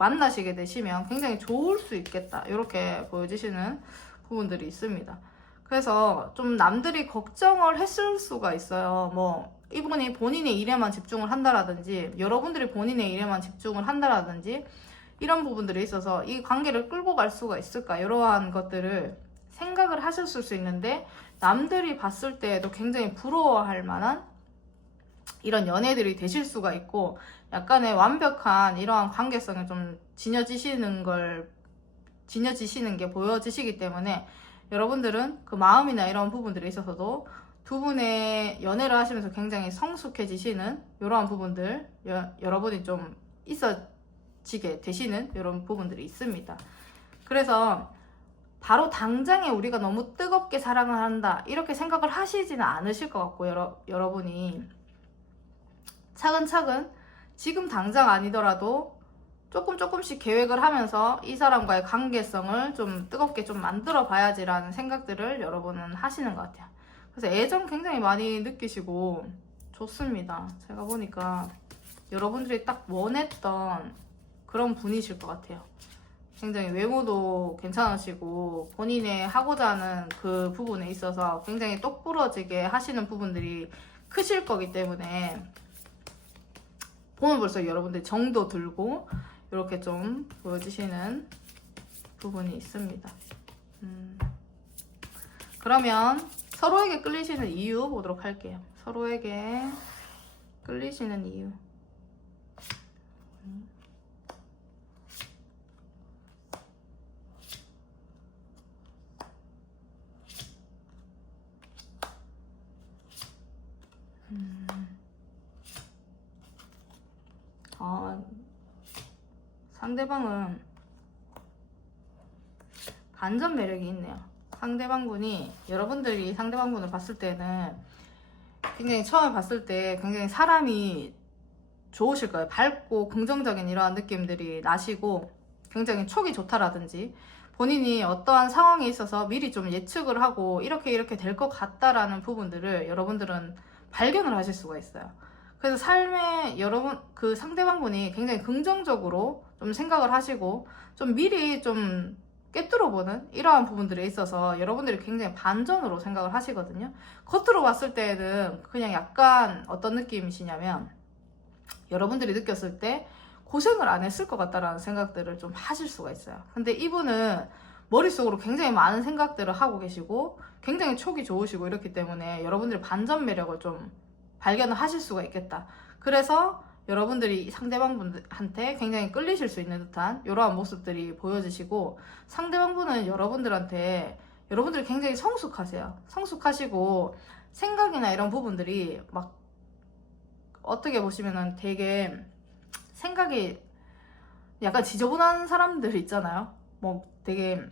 만나시게 되시면 굉장히 좋을 수 있겠다, 이렇게 보여지시는 부분들이 있습니다. 그래서 좀 남들이 걱정을 했을 수가 있어요. 이분이 본인의 일에만 집중을 한다라든지, 여러분들이 본인의 일에만 집중을 한다라든지, 이런 부분들이 있어서 이 관계를 끌고 갈 수가 있을까, 이러한 것들을 생각을 하실 수 있는데, 남들이 봤을 때에도 굉장히 부러워할 만한 이런 연애들이 되실 수가 있고, 약간의 완벽한 이러한 관계성이 좀 지녀지시는 게 보여지시기 때문에, 여러분들은 그 마음이나 이런 부분들에 있어서도 두 분의 연애를 하시면서 굉장히 성숙해지시는 이러한 부분들, 여러분이 좀 있어지게 되시는 이런 부분들이 있습니다. 그래서 바로 당장에 우리가 너무 뜨겁게 사랑을 한다, 이렇게 생각을 하시지는 않으실 것 같고, 여러분이 차근차근 지금 당장 아니더라도 조금씩 계획을 하면서 이 사람과의 관계성을 좀 뜨겁게 좀 만들어 봐야지라는 생각들을 여러분은 하시는 것 같아요. 그래서 애정 굉장히 많이 느끼시고 좋습니다. 제가 보니까 여러분들이 딱 원했던 그런 분이실 것 같아요. 굉장히 외모도 괜찮으시고, 본인의 하고자 하는 그 부분에 있어서 굉장히 똑부러지게 하시는 부분들이 크실 거기 때문에, 보면 벌써 여러분들 정도 들고 이렇게 좀 보여주시는 부분이 있습니다. 그러면 서로에게 끌리시는 이유 보도록 할게요. 서로에게 끌리시는 이유. 상대방은 반전 매력이 있네요. 상대방분이, 여러분들이 상대방분을 봤을 때는 굉장히 처음에 봤을 때 굉장히 사람이 좋으실 거예요. 밝고 긍정적인 이러한 느낌들이 나시고, 굉장히 촉이 좋다라든지, 본인이 어떠한 상황에 있어서 미리 좀 예측을 하고 이렇게 될 것 같다라는 부분들을 여러분들은 발견을 하실 수가 있어요. 그래서 삶에 그 상대방분이 굉장히 긍정적으로 좀 생각을 하시고, 좀 미리 좀 꿰뚫어보는 이러한 부분들에 있어서 여러분들이 굉장히 반전으로 생각을 하시거든요. 겉으로 봤을 때는 그냥 약간 어떤 느낌이시냐면, 여러분들이 느꼈을 때 고생을 안 했을 것 같다라는 생각들을 좀 하실 수가 있어요. 근데 이분은 머릿속으로 굉장히 많은 생각들을 하고 계시고 굉장히 촉이 좋으시고 이렇기 때문에 여러분들이 반전 매력을 좀 발견을 하실 수가 있겠다. 그래서 여러분들이 상대방분한테 굉장히 끌리실 수 있는 듯한 이러한 모습들이 보여지시고, 상대방분은 여러분들이 굉장히 성숙하세요. 성숙하시고 생각이나 이런 부분들이 막 어떻게 보시면은 되게 생각이 약간 지저분한 사람들 있잖아요. 되게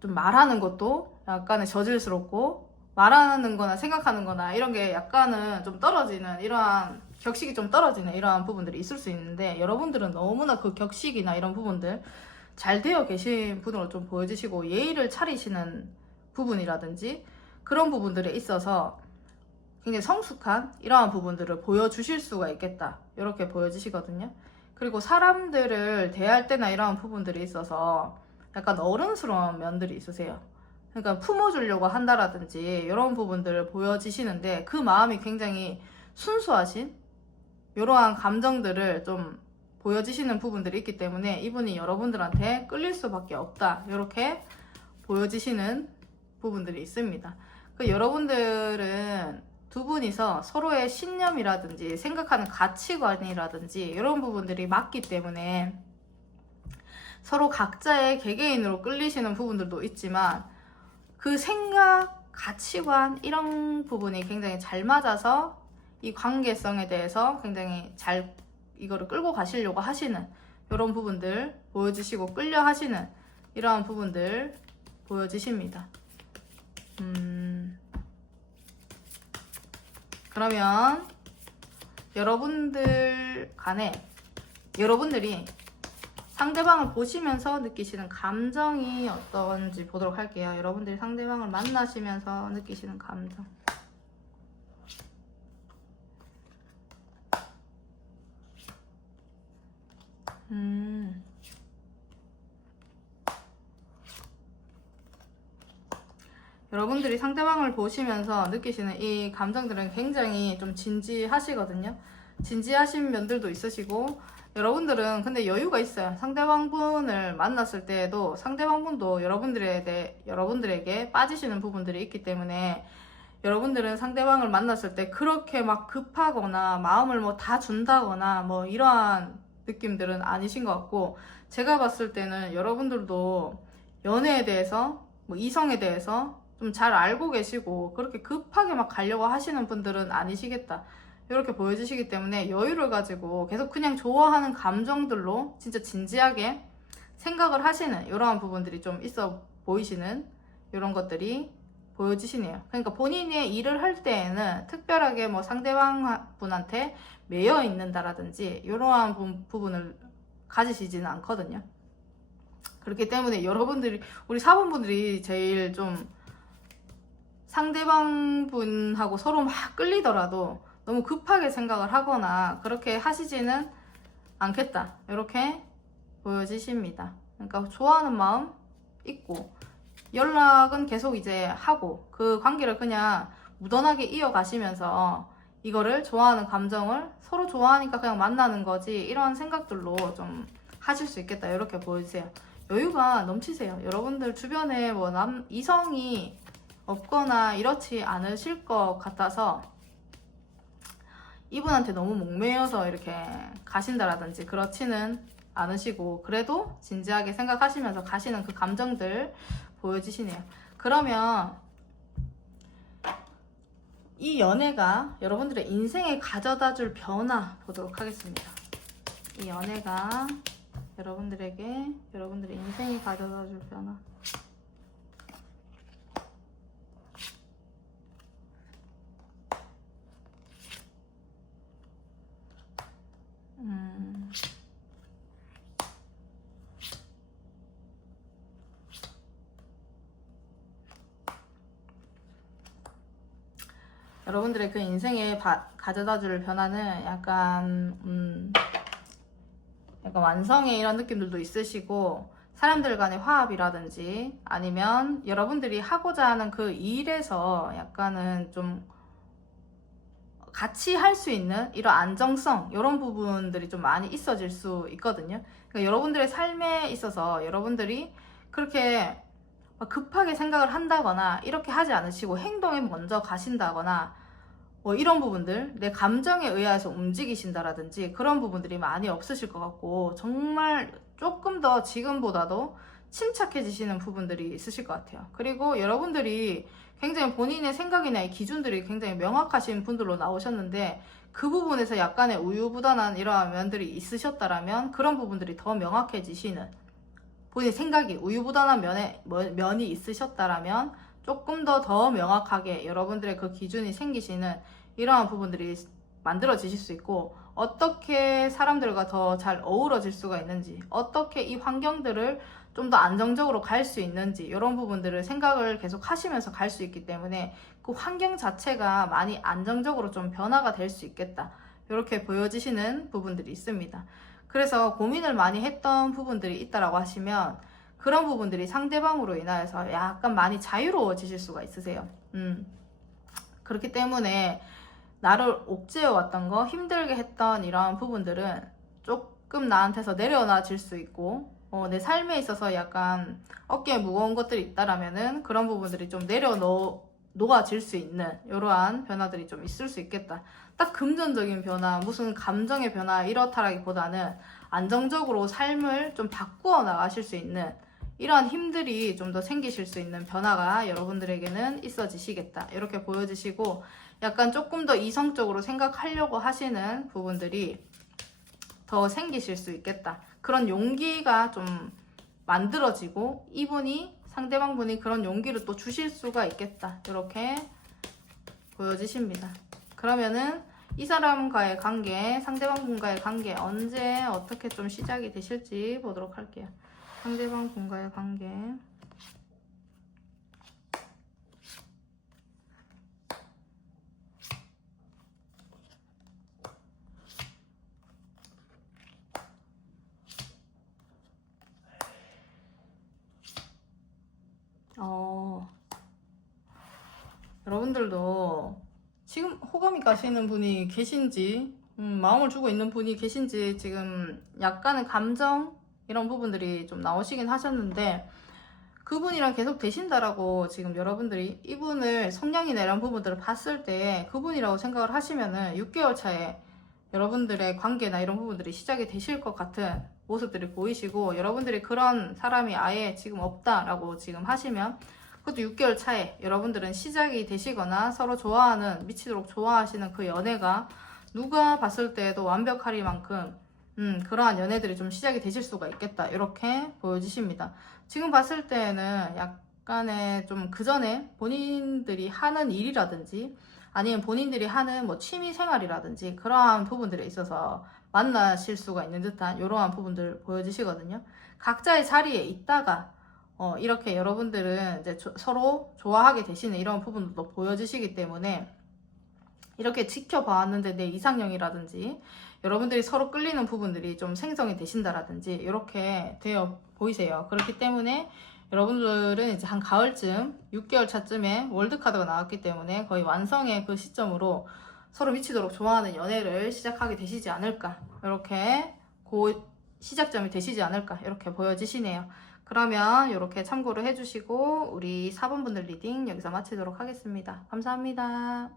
좀 말하는 것도 약간의 저질스럽고 말하는 거나 생각하는 거나 이런 게 약간은 좀 떨어지는 이러한 격식이 좀 떨어지는 이러한 부분들이 있을 수 있는데, 여러분들은 너무나 그 격식이나 이런 부분들 잘 되어 계신 분으로 좀 보여지시고 예의를 차리시는 부분이라든지 그런 부분들에 있어서 굉장히 성숙한 이러한 부분들을 보여주실 수가 있겠다, 이렇게 보여지시거든요. 그리고 사람들을 대할 때나 이러한 부분들이 있어서 약간 어른스러운 면들이 있으세요. 그러니까 품어주려고 한다라든지 이런 부분들을 보여지시는데, 그 마음이 굉장히 순수하신 이러한 감정들을 좀 보여지시는 부분들이 있기 때문에 이분이 여러분들한테 끌릴 수밖에 없다, 이렇게 보여지시는 부분들이 있습니다. 그 여러분들은 두 분이서 서로의 신념이라든지 생각하는 가치관이라든지 이런 부분들이 맞기 때문에 서로 각자의 개개인으로 끌리시는 부분들도 있지만, 그 생각, 가치관 이런 부분이 굉장히 잘 맞아서 이 관계성에 대해서 굉장히 잘 이거를 끌고 가시려고 하시는 이런 부분들 보여주시고 끌려 하시는 이러한 부분들 보여주십니다. 그러면 여러분들 간에 여러분들이 상대방을 보시면서 느끼시는 감정이 어떤지 보도록 할게요. 여러분들이 상대방을 만나시면서 느끼시는 감정. 여러분들이 상대방을 보시면서 느끼시는 이 감정들은 굉장히 좀 진지하시거든요. 진지하신 면들도 있으시고, 여러분들은 근데 여유가 있어요. 상대방분을 만났을 때에도 상대방분도 여러분들에게 빠지시는 부분들이 있기 때문에, 여러분들은 상대방을 만났을 때 그렇게 막 급하거나 마음을 뭐 다 준다거나 뭐 이러한 느낌들은 아니신 것 같고, 제가 봤을 때는 여러분들도 연애에 대해서 뭐 이성에 대해서 좀 잘 알고 계시고 그렇게 급하게 막 가려고 하시는 분들은 아니시겠다, 이렇게 보여주시기 때문에 여유를 가지고 계속 그냥 좋아하는 감정들로 진짜 진지하게 생각을 하시는 이러한 부분들이 좀 있어 보이시는 이런 것들이 보여지시네요. 그러니까 본인의 일을 할 때에는 특별하게 뭐 상대방 분한테 매여 있는다라든지 이러한 부분을 가지시지는 않거든요. 그렇기 때문에 여러분들이, 우리 4번분들이 제일 좀 상대방 분하고 서로 막 끌리더라도 너무 급하게 생각을 하거나 그렇게 하시지는 않겠다, 이렇게 보여지십니다. 그러니까 좋아하는 마음 있고 연락은 계속 이제 하고 그 관계를 그냥 무던하게 이어가시면서 이거를 좋아하는 감정을 서로 좋아하니까 그냥 만나는 거지, 이런 생각들로 좀 하실 수 있겠다, 이렇게 보여주세요. 여유가 넘치세요. 여러분들 주변에 뭐 이성이 없거나 이렇지 않으실 것 같아서 이분한테 너무 목매여서 이렇게 가신다라든지 그렇지는 않으시고, 그래도 진지하게 생각하시면서 가시는 그 감정들 보여지시네요. 그러면 이 연애가 여러분들의 인생에 가져다줄 변화 보도록 하겠습니다. 이 연애가 여러분들의 인생에 가져다줄 변화. 여러분들의 그 인생에 가져다줄 변화는 약간 완성의 이런 느낌들도 있으시고, 사람들 간의 화합이라든지 아니면 여러분들이 하고자 하는 그 일에서 약간은 좀 같이 할 수 있는 이런 안정성, 이런 부분들이 좀 많이 있어질 수 있거든요. 그러니까 여러분들의 삶에 있어서 여러분들이 그렇게 급하게 생각을 한다거나 이렇게 하지 않으시고 행동에 먼저 가신다거나 뭐 이런 부분들, 내 감정에 의해서 움직이신다라든지 그런 부분들이 많이 없으실 것 같고, 정말 조금 더 지금보다도 침착해지시는 부분들이 있으실 것 같아요. 그리고 여러분들이 굉장히 본인의 생각이나 기준들이 굉장히 명확하신 분들로 나오셨는데, 그 부분에서 약간의 우유부단한 이러한 면들이 있으셨다라면 그런 부분들이 더 명확해지시는, 본인 생각이 우유부단한 면이 있으셨다라면 조금 더 명확하게 여러분들의 그 기준이 생기시는 이러한 부분들이 만들어지실 수 있고, 어떻게 사람들과 더 잘 어우러질 수가 있는지, 어떻게 이 환경들을 좀 더 안정적으로 갈 수 있는지, 이런 부분들을 생각을 계속 하시면서 갈 수 있기 때문에 그 환경 자체가 많이 안정적으로 좀 변화가 될 수 있겠다, 이렇게 보여지시는 부분들이 있습니다. 그래서 고민을 많이 했던 부분들이 있다라고 하시면 그런 부분들이 상대방으로 인하여서 약간 많이 자유로워지실 수가 있으세요. 그렇기 때문에 나를 옥죄어 왔던 거, 힘들게 했던 이러한 부분들은 조금 나한테서 내려놔질 수 있고, 내 삶에 있어서 약간 어깨에 무거운 것들이 있다라면은 그런 부분들이 좀 녹아질 수 있는 이러한 변화들이 좀 있을 수 있겠다. 딱 금전적인 변화, 무슨 감정의 변화 이렇다라기보다는 안정적으로 삶을 좀 바꾸어 나가실 수 있는 이러한 힘들이 좀 더 생기실 수 있는 변화가 여러분들에게는 있어지시겠다, 이렇게 보여지시고, 약간 조금 더 이성적으로 생각하려고 하시는 부분들이 더 생기실 수 있겠다, 그런 용기가 좀 만들어지고, 상대방 분이 그런 용기를 또 주실 수가 있겠다, 이렇게 보여지십니다. 그러면은 이 사람과의 관계, 상대방 분과의 관계 언제 어떻게 좀 시작이 되실지 보도록 할게요. 상대방 분과의 관계. 여러분들도 지금 호감이 가시는 분이 계신지, 마음을 주고 있는 분이 계신지, 지금 약간의 감정 이런 부분들이 좀 나오시긴 하셨는데, 그분이랑 계속 되신다라고 지금 여러분들이 이분을 성향이나 이런 부분들을 봤을 때 그분이라고 생각을 하시면은 6개월 차에 여러분들의 관계나 이런 부분들이 시작이 되실 것 같은 모습들이 보이시고, 여러분들이 그런 사람이 아예 지금 없다라고 지금 하시면 그것도 6개월 차에 여러분들은 시작이 되시거나 서로 좋아하는, 미치도록 좋아하시는 그 연애가 누가 봤을 때도 완벽하리만큼 그러한 연애들이 좀 시작이 되실 수가 있겠다, 이렇게 보여지십니다. 지금 봤을 때는 약간의 좀 그전에 본인들이 하는 일이라든지 아니면 본인들이 하는 뭐 취미 생활이라든지 그러한 부분들에 있어서 만나실 수가 있는 듯한 이러한 부분들 보여지시거든요. 각자의 자리에 있다가 이렇게 여러분들은 이제 서로 좋아하게 되시는 이런 부분도 보여지시기 때문에, 이렇게 지켜봐왔는데 내 이상형이라든지 여러분들이 서로 끌리는 부분들이 좀 생성이 되신다라든지 이렇게 되어 보이세요. 그렇기 때문에 여러분들은 이제 한 가을쯤 6개월 차쯤에 월드카드가 나왔기 때문에 거의 완성의 그 시점으로 서로 미치도록 좋아하는 연애를 시작하게 되시지 않을까, 이렇게 시작점이 되시지 않을까, 이렇게 보여지시네요. 그러면 이렇게 참고를 해주시고 우리 4번 분들 리딩 여기서 마치도록 하겠습니다. 감사합니다.